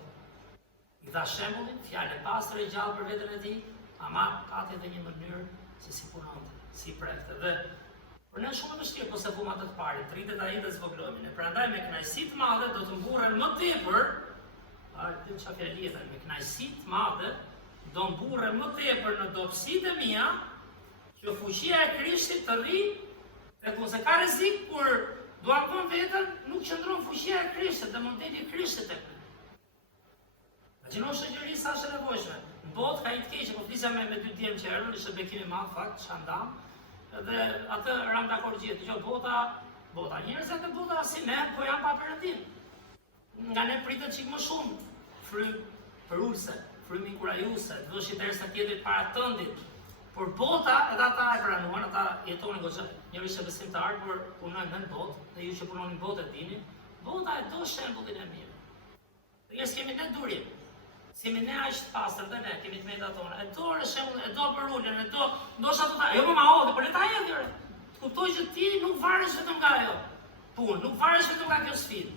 I dha shembullin, fjalë e pastër e gjallë për veten e tij, ama pati edhe një mënyrë se si punonte, si prekte. Dhe për ne shumë e vështirë, po se fuma të parit, rritet ai dhe zvoglohemi ne. Prandaj me kënaqësi të madhe do të mburren më tepër, të çfarë fjalë tjetër, me kënaqësi të madhe do mburren më tepër në dobësitë mia, që fuqia e Krishtit të rri, e ku se ka rrezik kur duam vënë veten, nuk qëndron fuqia e Krishtit dhe modeli i Krishtit tek ne. Imagjino shoqëri sa është e nevojshme. Në botë ka i të keqe, po flisja me 2 djem që erdhën, ishte bekim i madh fakt, Shandam. Dhe atë ram dakord gjithë, që bota njerëzit e bota si ne, po janë pa perëndim. Nga ne pritet çik më shumë frym përulse, frym inkurajuese, të vësh derisa tjetrit para tëndit. Por bota edhe ata e pranuan, ata jetonin goxha. Njëri ishte besimtar, por punojnë në botë, dhe ju që punoni në botë e dini, bota e do shembullin e mirë. Dhe jes kemi ne durim. Semi ne aq të pastër dhe ne kemi të meta tona. E do për shembull, e do për ulën, e do, ndoshta do ta, jo më ma hodhi, por le ta hedhë. Të kuptoj që ti nuk varesh vetëm nga ajo punë, nuk varesh vetëm nga kjo sfidë.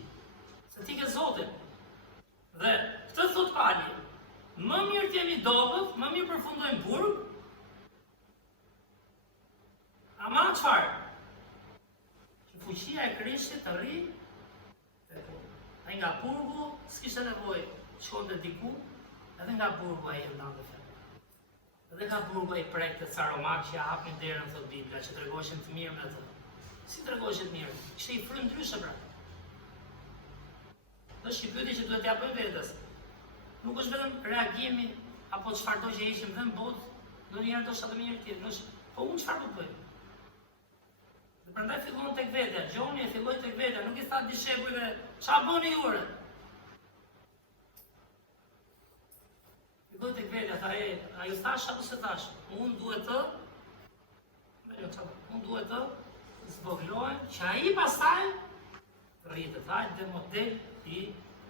Se ti ke Zotin. Dhe këtë thot Pali, më mirë të jemi dobët, më mirë përfundojmë burg. Ama çfarë? Që fuqia e Krishtit të rri tek unë. Ai nga burgu s'kishte nevojë shkonte diku, edhe nga burgu ai e ndante fjalën. Edhe nga burgu ai prekte ca romak që ja hapin derën, thot Bibla, që tregoheshin të mirë me atë. Si tregoheshin të mirë? Ishte i frym ndryshe pra. Dhe është një pyetje që duhet t'ia bëjmë vetes. Nuk është vetëm reagimi apo çfarëdo që ishim në botë, ndonjëherë do të mirë tjetër, po unë çfarë do bëj? Dhe prandaj fillon tek vetja, Gjoni e filloi tek vetja, nuk i tha dishepujve, çfarë bëni ju? Filloi tek vetja, tha ai u thash apo se thash? Unë duhet të zvoglohem, që ai pastaj rritet, dhe model i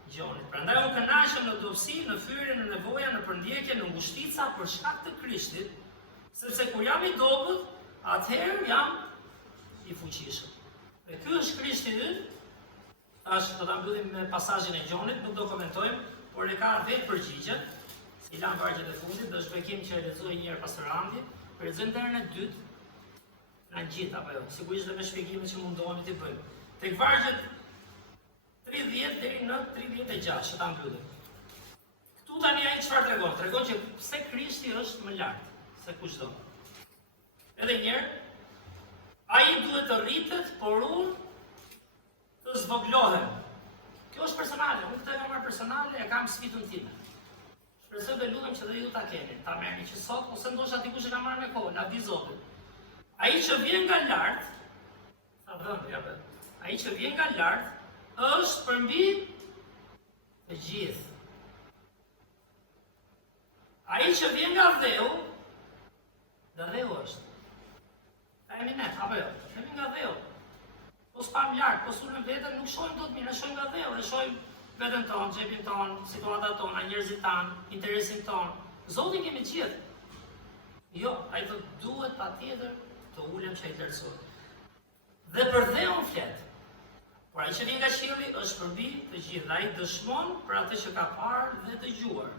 Gjonit. Prandaj u kënaqem në dobësi, në fyrje, në nevoja, në përndjekje, në ngushtica për shkak të Krishtit, sepse kur jam i dobët, atëherë jam i fuqishëm. Dhe ky është Krishti yt. Tash do ta mbyllim me pasazhin e Gjonit, nuk do komentojmë, por e ka vetë përgjigje. Si lan vargjet e fundit, do shbekim që e lexoj një herë pastor Randi, për lexojmë derën e dytë. Në gjithë apo jo, sigurisht dhe me shpjegimet që mundohemi t'i bëjmë. Tek vargjet 30 deri në 36 që ta mbyllim. Këtu tani ai çfarë tregon? Tregon që pse Krishti është më lart se kushdo. Edhe një herë, ai duhet të rritet, por unë të zvoglohem. Kjo është personale, unë këtë e kam marrë personale, e kam sfidën time. Shpresoj dhe lutem që dhe ju ta keni, ta merrni që sot, ose ndoshta dikush e ka marrë me kohë, na di Zoti. Ai që vjen nga lart, ai që vjen nga lart është përmbi të gjithë. Ai që vjen nga dheu, dhe dheu është. Ta jemi ne, apo jo? Jemi nga dheu. Po s'pam lart, po sulëm veten, nuk shohim dot mirë, shohim nga dheu, e shohim veten tonë, xhepin tonë, situatat tona, njerëzit tanë, interesin tonë. Zotin kemi gjithë. Jo, ai do duhet patjetër të ulem që ai tërësot. Dhe për dheun flet. Por ai që vjen nga qielli është përmbi të gjithë, ai dëshmon për atë që ka parë dhe dëgjuar.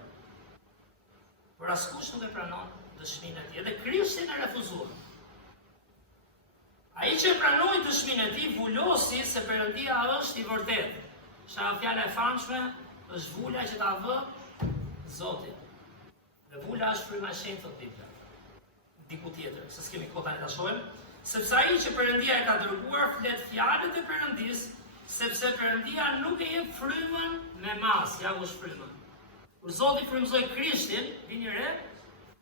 Por askush nuk e pranon dëshminë e tij, edhe Krishti e refuzoi. Ai që pranoi dëshminë e tij vulosi se Perëndia është i vërtetë. Shaka fjala e famshme është vula që ta vë Zoti. Dhe vula është fryma e shenjtë të Bibla. Diku tjetër, se s'kemi kohë tani ta shohim, sepse ai që Perëndia e ka dërguar flet fjalët e Perëndisë, sepse Perëndia nuk e jep frymën me mas, ja ku është fryma. Kur Zoti frymëzoi Krishtin, vini re,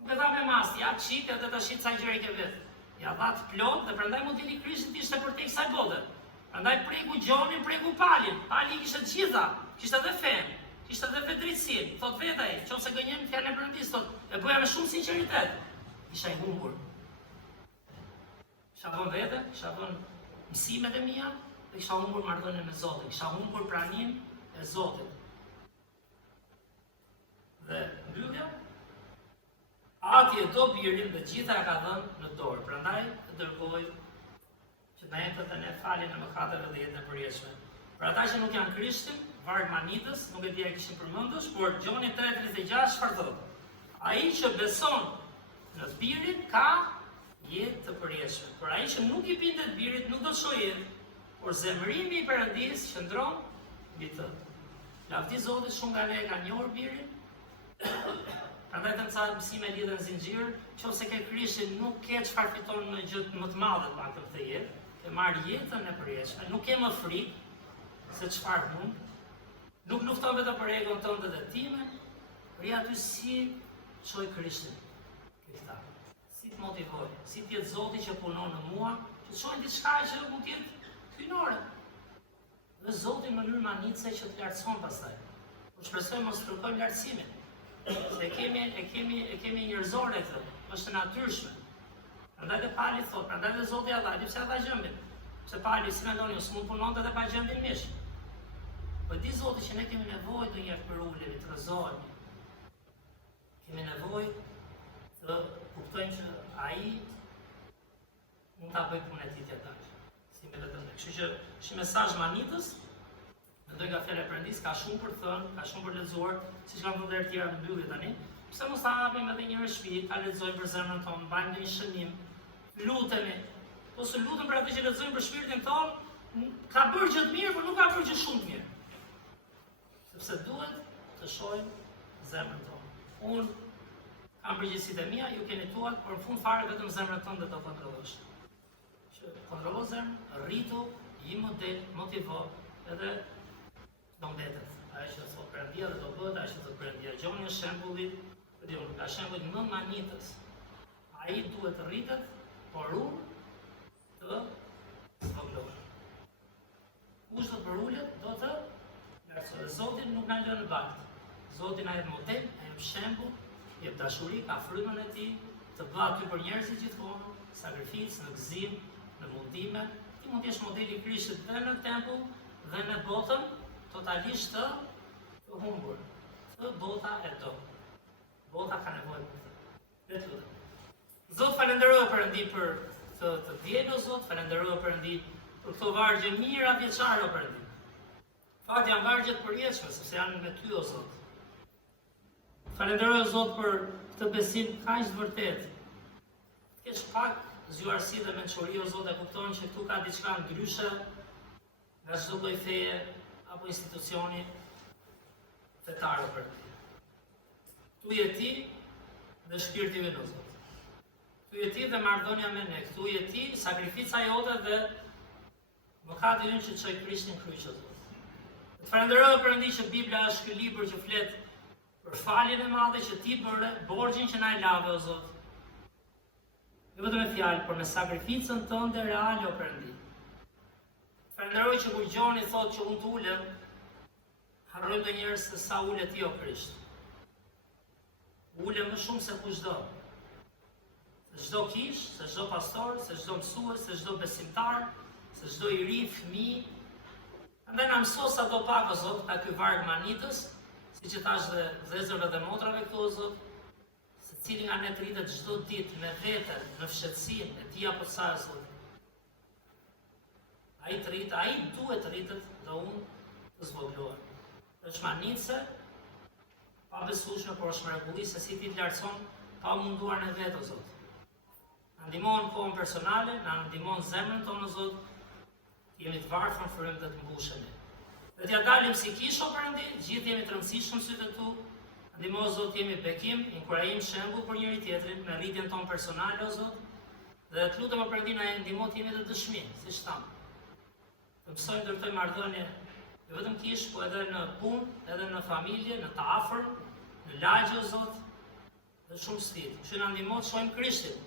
nuk e dha me mas, ja çik edhe tash ca gjëra i ke vet. Ja dha të plot dhe prandaj mund dini Krishti ishte për te kësaj bote. Prandaj preku Gjonin, preku Palin. Pali kishte të gjitha, kishte edhe fen, kishte edhe vetëdrejtësinë. Thot vetë ai, nëse gënjen fjalën e Perëndisë, thot, e bëja me shumë sinqeritet. Isha i humbur. Kisha vënë vete, kisha vënë mësimet e mia dhe kisha humbur marrëdhënien me Zotin, kisha humbur praninë e Zotit. Dhe mbyllja, atje do birin dhe gjitha ka dhënë në dorë. Prandaj të dërgoj që na jepet të ne faljen e mëkateve dhe jetën e përjetshme. Për ata që nuk janë Krishtin, varg manitës, nuk e di a kishin përmendur, por Gjoni 3:36 çfarë thotë? Ai që beson në të birin ka jetë të përjetshme. Por ai që nuk i bindet birit nuk do të shohë jetë, por zemërimi i Perëndisë qëndron mbi të. Lavdi Zotit, shumë nga ne kanë njohur birin. Prandaj të ca mësime lidhen në zinxhir, nëse ke Krishtin nuk ke çfarë fiton në gjë më të madhe pa këtë jetë, e marr jetën e përjetshme, nuk ke më frikë se çfarë mund, nuk lufton vetëm për egon tënde dhe time, por ja aty si çoj Krishtin. Këta. Si të motivoj, si të jetë Zoti që punon në mua, që të shohin diçka që mund të jetë hyjnore. Dhe Zoti në mënyrë manitse që të lartëson pastaj. Po shpresoj mos kërkojmë lartësimin. Se e kemi njerëzore këtë, është natyrshme. Prandaj dhe Pali thot, prandaj dhe Zoti ja dha, pse ja dha gjembin? Se Pali si mendoni, s'mund punonte edhe pa gjembin mish. Po di Zoti që ne kemi nevojë ndonjëherë për ulje, të rrezohemi. Kemi nevojë të kuptojmë që ai mund ta bëjë punën e tij tjetër. Si me vetëm ne. Kështu që është mesazh manitës. Mendoj nga fjala e Perëndisë ka shumë për të thënë, ka shumë për lexuar, siç kanë thënë të tjerë në mbyllje tani. Pse mos ta hapim edhe një herë shtëpi, ta lexojmë për zemrën tonë, bëjmë një shënim, lutemi. Ose lutem për atë që lexojmë për shpirtin tonë, ka bërë gjë të mirë, por nuk ka bërë gjë shumë të mirë. Sepse duhet të shohim zemrën tonë. Unë kam përgjegjësitë e mia, ju keni tuat, por në fund fare vetëm zemrën tonë do ta kontrollosh. Që kontrollo zemrën, rritu, i model, motivo, edhe do mbetet. Ajo që thot Perëndia dhe do bëhet, ajo që thot Perëndia. Gjoni është shembulli, nga shembulli në manitës. Ai duhet të rritet, por unë të zvogëlohem. Kush do të ulet, do të lartësohet. Zoti nuk na lën në bakt. Zoti na jep model, na jep shembull, jep dashuri, ka frymën e tij, të bëhet aty për njerëzit gjithmonë, sakrificë, në gëzim, në mundime. Ti mund të jesh modeli i Krishtit dhe në tempull dhe në botën totalisht të humbur. Të bota e do. Bota ka nevojë për të. Le të lutem. Zot, falenderoj Perëndi për të dielën o Zot, falenderoj Perëndi për këto vargje mira vjeçare o Perëndi. Fakt janë vargje të përjetshme sepse janë me ty o Zot. Falenderoj o Zot për këtë besim kaq të vërtetë. Kesh pak zgjuarsi dhe mençuri o Zot, e kupton që këtu ka diçka ndryshe nga çdo lloj feje apo institucioni fetar o Perëndi. Tu je ti dhe shpirti ynë o Zot. Tu je ti dhe marrëdhënia me ne. Tu je ti, sakrifica jote dhe mëkati ynë që çoi Krishtin kryq o Zot. Të falenderoj Perëndi që Bibla është ky libër që flet për faljen e madhe që ti bëre, borxhin që na e lave o Zot. Jo vetëm me fjalë, por me sakrificën tënde reale o Perëndi. Falenderoj që kur Gjoni thotë që unë të ulem, harrojmë ndonjëherë se sa ulet ti o Krisht. Ulem më shumë se kushdo. Se çdo kish, se çdo pastor, se çdo mësues, se çdo besimtar, se çdo i ri, fëmijë. Andaj na mëso sa do pak o Zot, ka ky varg manitës, siç e thash dhe vëllezërve dhe motrave këtu o Zot, secili nga ne të rritet çdo ditë me veten, në fshehtësinë e tij apo sa o Zot. ai të rritet, ai duhet të rritet dhe unë të zvoglohem. Është manice, pa besueshme, por është mrekulli se si ti të lartëson pa munduar në vetë, o Zot. Na ndihmon në kohën personale, na ndihmon zemrën tonë, o Zot, jemi të varfër në frymë dhe të mbushemi. Dhe t'ja dalim si kisho Perëndi, gjithë jemi të rëndësishëm sytë e tu. Ndihmo, o Zot, jemi bekim, inkurajim, shembull për njëri tjetrin në rritjen tonë personale, o Zot. Dhe të lutem o Perëndi, na ndihmo të jemi të dëshmi, siç tham. Të mësojmë të ndërtojmë marrëdhënie jo vetëm kish, po edhe në punë, edhe në familje, në të afërt, në lagje, o Zot, dhe shumë sfidë. Që na ndihmo të shohim Krishtin.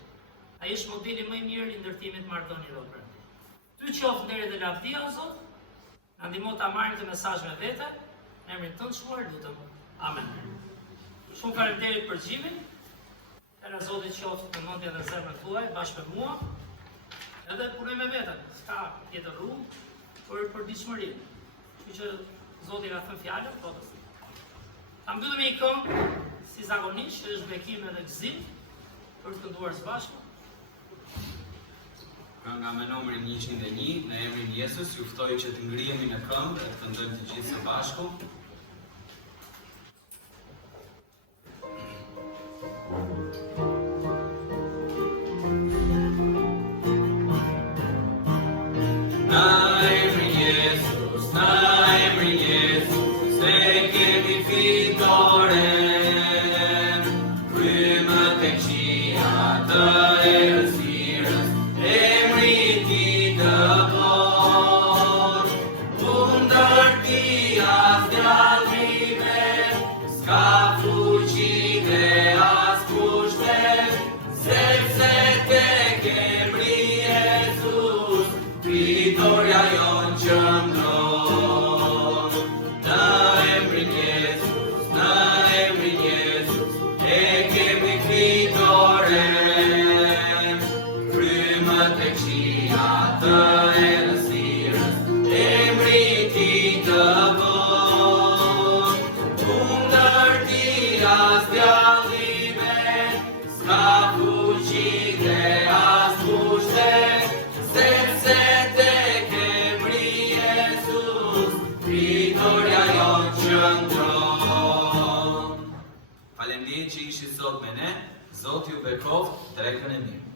Ai është modeli më i mirë i ndërtimit të marrëdhënieve, o Perëndi. Ty qoftë nderi dhe lavdia, o Zot. Na ndihmo ta marrim këtë mesazh me vete, në emrin tënd shkuar lutem. Amen. Shumë faleminderit për xhimin. Era Zoti qoftë në mendjen dhe zemrën tuaj bashkë me mua. Edhe punoj me veten, s'ka tjetër rrugë për ditëshmërinë. Kështu që Zoti na thën fjalën, po të ta mbyllim një këngë si zakonisht, që është bekim edhe gëzim për të kënduar së bashku. Kënga me numrin 101, në emrin Jezus, ju ftoj që të ngrihemi në këmbë dhe të këndojmë të gjithë së bashku. Faleminderit që ishit sot me ne, Zoti ju bekoft drekën e mirë.